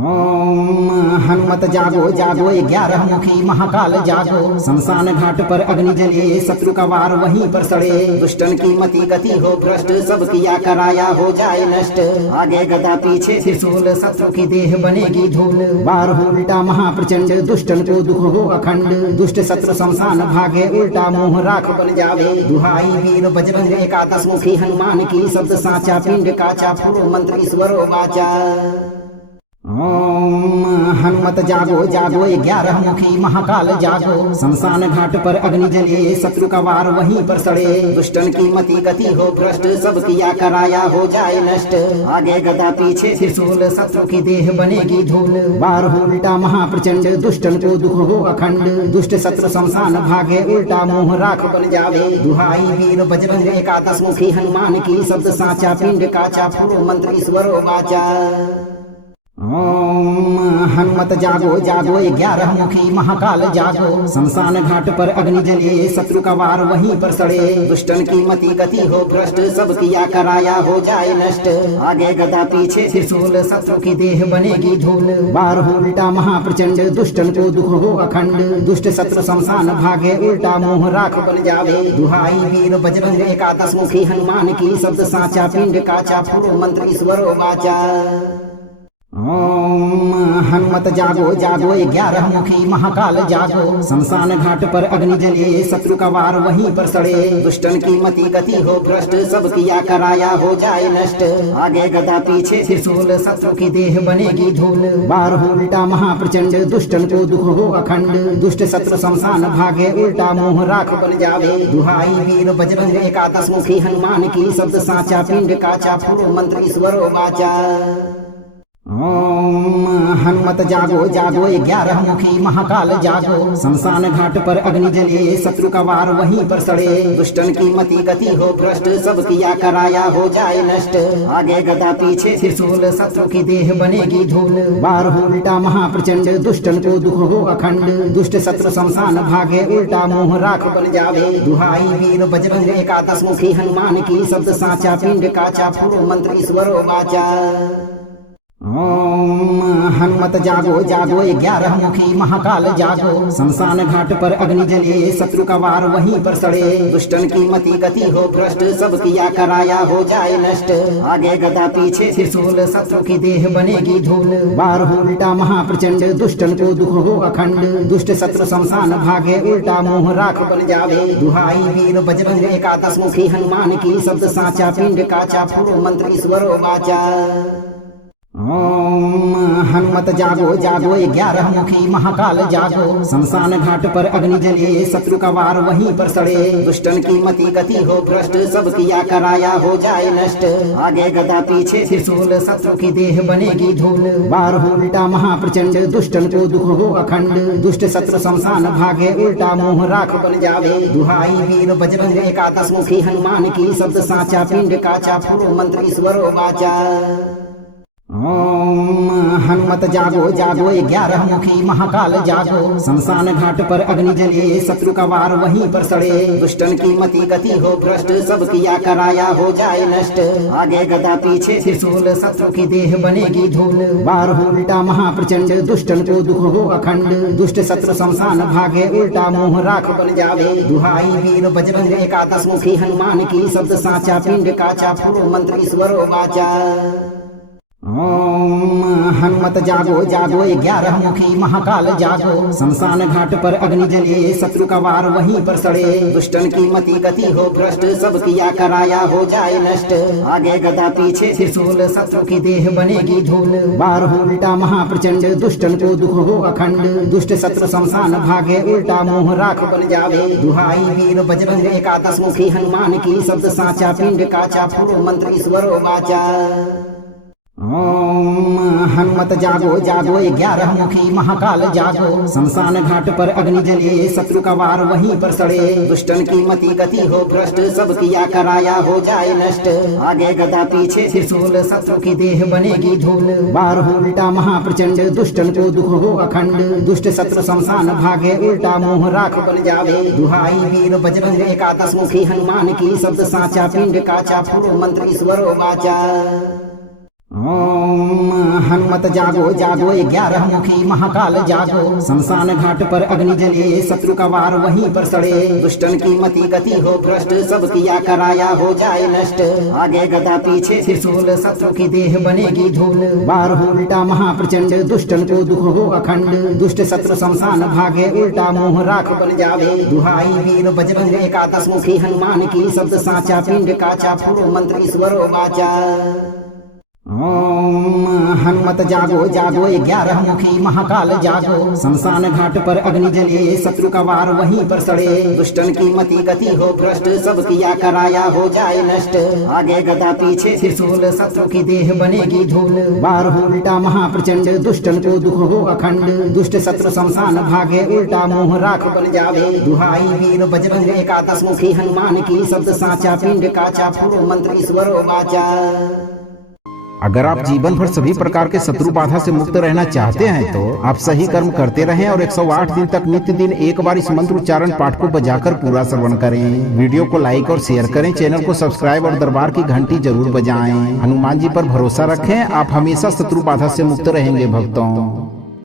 ओम हनुमत जागो जागो 11 मुखी महाकाल जागो। शमशान घाट पर अग्नि जले शत्रु का वार वहीं पर सड़े। दुष्टन की मति गति हो भ्रष्ट सब किया कराया हो जाए नष्ट। आगे गदा पीछे त्रिशूल शत्रु की देह बनेगी धूल। वार हो उल्टा महाप्रचंड दुष्टन को दुख हो अखंड। दुष्ट शत्रु शमशान भागे उल्टा मोह राख बन जावे। दुहाई वीर बजरंग एकादश मुखी हनुमान की शब्द साचा पिंड काचा फुरो मंत्र ईश्वरो वाचा। ओम हनुमत जागो जागो 11 मुखी महाकाल जागो। शमशान घाट पर अग्नि जले शत्रु का वार वहीं पर सड़े। दुष्टन की मति गति हो भ्रष्ट सब किया कराया हो जाए नष्ट। आगे गदा पीछे त्रिशूल शत्रु की देह बनेगी धूल। वार हो उल्टा महाप्रचंड दुष्टन को दुख हो अखंड। दुष्ट शत्रु शमशान भागे उल्टा मोह राख बन जावे। दुहाई वीर बजरंग एकादश मुखी हनुमान की शब्द साचा पिंड काचा फुरो मंत्र ईश्वरो वाचा। ओम हनुमत जागो जागो 11 मुखी महाकाल जागो। शमशान घाट पर अग्नि जले शत्रु का वार वहीं पर सड़े। दुष्टन की मति गति हो भ्रष्ट सब किया कराया हो जाए नष्ट। आगे गदा पीछे त्रिशूल शत्रु की देह बनेगी धूल। वार हो उल्टा महाप्रचंड दुष्टन को दुख हो अखंड। दुष्ट शत्रु शमशान भागे उल्टा मोह राख बन जावे। दुहाई वीर बजरंग एकादश मुखी हनुमान की शब्द साचा पिंड काचा फुरो मंत्र ईश्वरो वाचा। ओम हनुमत जागो जागो 11 मुखी महाकाल जागो। शमशान घाट पर अग्नि जले शत्रु का वार वहीं पर सड़े। दुष्टन की मति गति हो भ्रष्ट सब किया कराया हो जाए नष्ट। आगे गदा पीछे त्रिशूल शत्रु की देह बनेगी धूल। वार हो उल्टा महाप्रचंड दुष्टन को दुख हो अखंड। दुष्ट शत्रु शमशान भागे उल्टा मोह राख बन जावे। दुहाई वीर बजरंग एकादश मुखी हनुमान की शब्द साचा पिंड काचा फुरो मंत्र ईश्वरो वाचा। ओम हनुमत जागो जागो 11 मुखी महाकाल जागो। शमशान घाट पर अग्नि जले शत्रु का वार वहीं पर सड़े। दुष्टन की मति गति हो भ्रष्ट सब किया कराया हो जाए नष्ट। आगे गदा पीछे त्रिशूल शत्रु की देह बनेगी धूल। वार हो उल्टा महाप्रचंड दुष्टन को दुख हो अखंड। दुष्ट शत्रु शमशान भागे उल्टा मोह राख बन जावे। दुहाई वीर बजरंग एकादश मुखी हनुमान की शब्द साचा पिंड काचा फुरो मंत्र ईश्वरो वाचा। ओम हनुमत जागो जागो 11 मुखी महाकाल जागो। शमशान घाट पर अग्नि जले शत्रु का वार वहीं पर सड़े। दुष्टन की मति गति हो भ्रष्ट सब किया कराया हो जाए नष्ट। आगे गदा पीछे त्रिशूल शत्रु की देह बनेगी धूल। वार हो उल्टा महाप्रचंड दुष्टन को दुख हो अखंड। दुष्ट शत्रु शमशान भागे उल्टा मोह राख बन जावे। दुहाई वीर बजरंग एकादश मुखी हनुमान की शब्द साचा पिंड काचा फुरो मंत्र ईश्वरो वाचा। ओम हनुमत जागो जागो 11 मुखी महाकाल जागो। शमशान घाट पर अग्नि जले शत्रु का वार वहीं पर सड़े। दुष्टन की मति गति हो भ्रष्ट सब किया कराया हो जाए नष्ट। आगे गदा पीछे त्रिशूल शत्रु की देह बनेगी धूल। वार हो उल्टा महाप्रचंड दुष्टन को दुख हो अखंड। दुष्ट शत्रु शमशान भागे उल्टा मोह राख बन जावे। दुहाई वीर बजरंग एकादश मुखी हनुमान की शब्द साचा पिंड काचा फुरो मंत्र ईश्वरो वाचा। ओम हनुमत जागो जागो 11 मुखी महाकाल जागो। शमशान घाट पर अग्नि जले शत्रु का वार वहीं पर सड़े। दुष्टन की मति गति हो भ्रष्ट सब किया कराया हो जाए नष्ट। आगे गदा पीछे त्रिशूल शत्रु की देह बनेगी धूल। वार हो उल्टा महाप्रचंड दुष्टन को दुख हो अखंड। दुष्ट शत्रु शमशान भागे उल्टा मोह राख बन जावे। दुहाई वीर बजरंग एकादश मुखी हनुमान की शब्द साचा पिंड काचा फुरो मंत्र ईश्वरो वाचा। ओम हनुमत जागो जागो 11 मुखी महाकाल जागो। शमशान घाट पर अग्नि जले शत्रु का वार वहीं पर सड़े। दुष्टन की मति गति हो भ्रष्ट सब किया कराया हो जाए नष्ट। आगे गदा पीछे त्रिशूल शत्रु की देह बनेगी धूल। वार हो उल्टा महाप्रचंड दुष्टन को दुख हो अखंड। दुष्ट शत्रु शमशान भागे उल्टा मोह राख बन जावे। दुहाई वीर बजरंग एकादश मुखी हनुमान की शब्द साचा पिंड काचा फुरो मंत्र ईश्वरो वाचा। ओम हनुमत जागो जागो 11 मुखी महाकाल जागो। शमशान घाट पर अग्नि जले शत्रु का वार वहीं पर सड़े। दुष्टन की मति गति हो भ्रष्ट सब किया कराया हो जाए नष्ट। आगे गदा पीछे त्रिशूल शत्रु की देह बनेगी धूल। वार हो उल्टा महाप्रचंड दुष्टन को दुख हो अखंड। दुष्ट शत्रु शमशान भागे उल्टा मोह राख बन जावे। दुहाई वीर बजरंग एकादश मुखी हनुमान की शब्द साचा पिंड काचा फुरो मंत्र ईश्वरो वाचा। ओम हनुमत जागो जागो 11 मुखी महाकाल जागो। शमशान घाट पर अग्नि जले शत्रु का वार वहीं पर सड़े। दुष्टन की मति गति हो भ्रष्ट सब किया कराया हो जाए नष्ट। आगे गदा पीछे त्रिशूल शत्रु की देह बनेगी धूल। वार हो उल्टा महाप्रचंड दुष्टन को दुख हो अखंड। दुष्ट शत्रु शमशान भागे उल्टा मोह राख बन जावे। दुहाई वीर बजरंग एकादश मुखी हनुमान की शब्द साचा पिंड काचा फुरो मंत्र ईश्वरो वाचा। ओम हनुमत जागो जागो 11 मुखी महाकाल जागो। शमशान घाट पर अग्नि जले शत्रु का वार वहीं पर सड़े। दुष्टन की मति गति हो भ्रष्ट सब किया कराया हो जाए नष्ट। आगे गदा पीछे त्रिशूल शत्रु की देह बनेगी धूल। वार हो उल्टा महाप्रचंड दुष्टन को दुख हो अखंड। दुष्ट शत्रु शमशान भागे उल्टा मोह राख बन जावे। दुहाई वीर बजरंग एकादश मुखी हनुमान की शब्द साचा पिंड काचा फुरो मंत्र ईश्वरो वाचा। अगर आप जीवन भर सभी प्रकार के शत्रु बाधा से मुक्त रहना चाहते हैं तो आप सही कर्म करते रहें और 108 दिन तक नित्य दिन एक बार इस मंत्र उच्चारण पाठ को बजाकर पूरा श्रवण करें। वीडियो को लाइक और शेयर करें, चैनल को सब्सक्राइब और दरबार की घंटी जरूर बजाएं। हनुमान जी पर भरोसा रखें, आप हमेशा शत्रु बाधा से मुक्त रहेंगे भक्तों।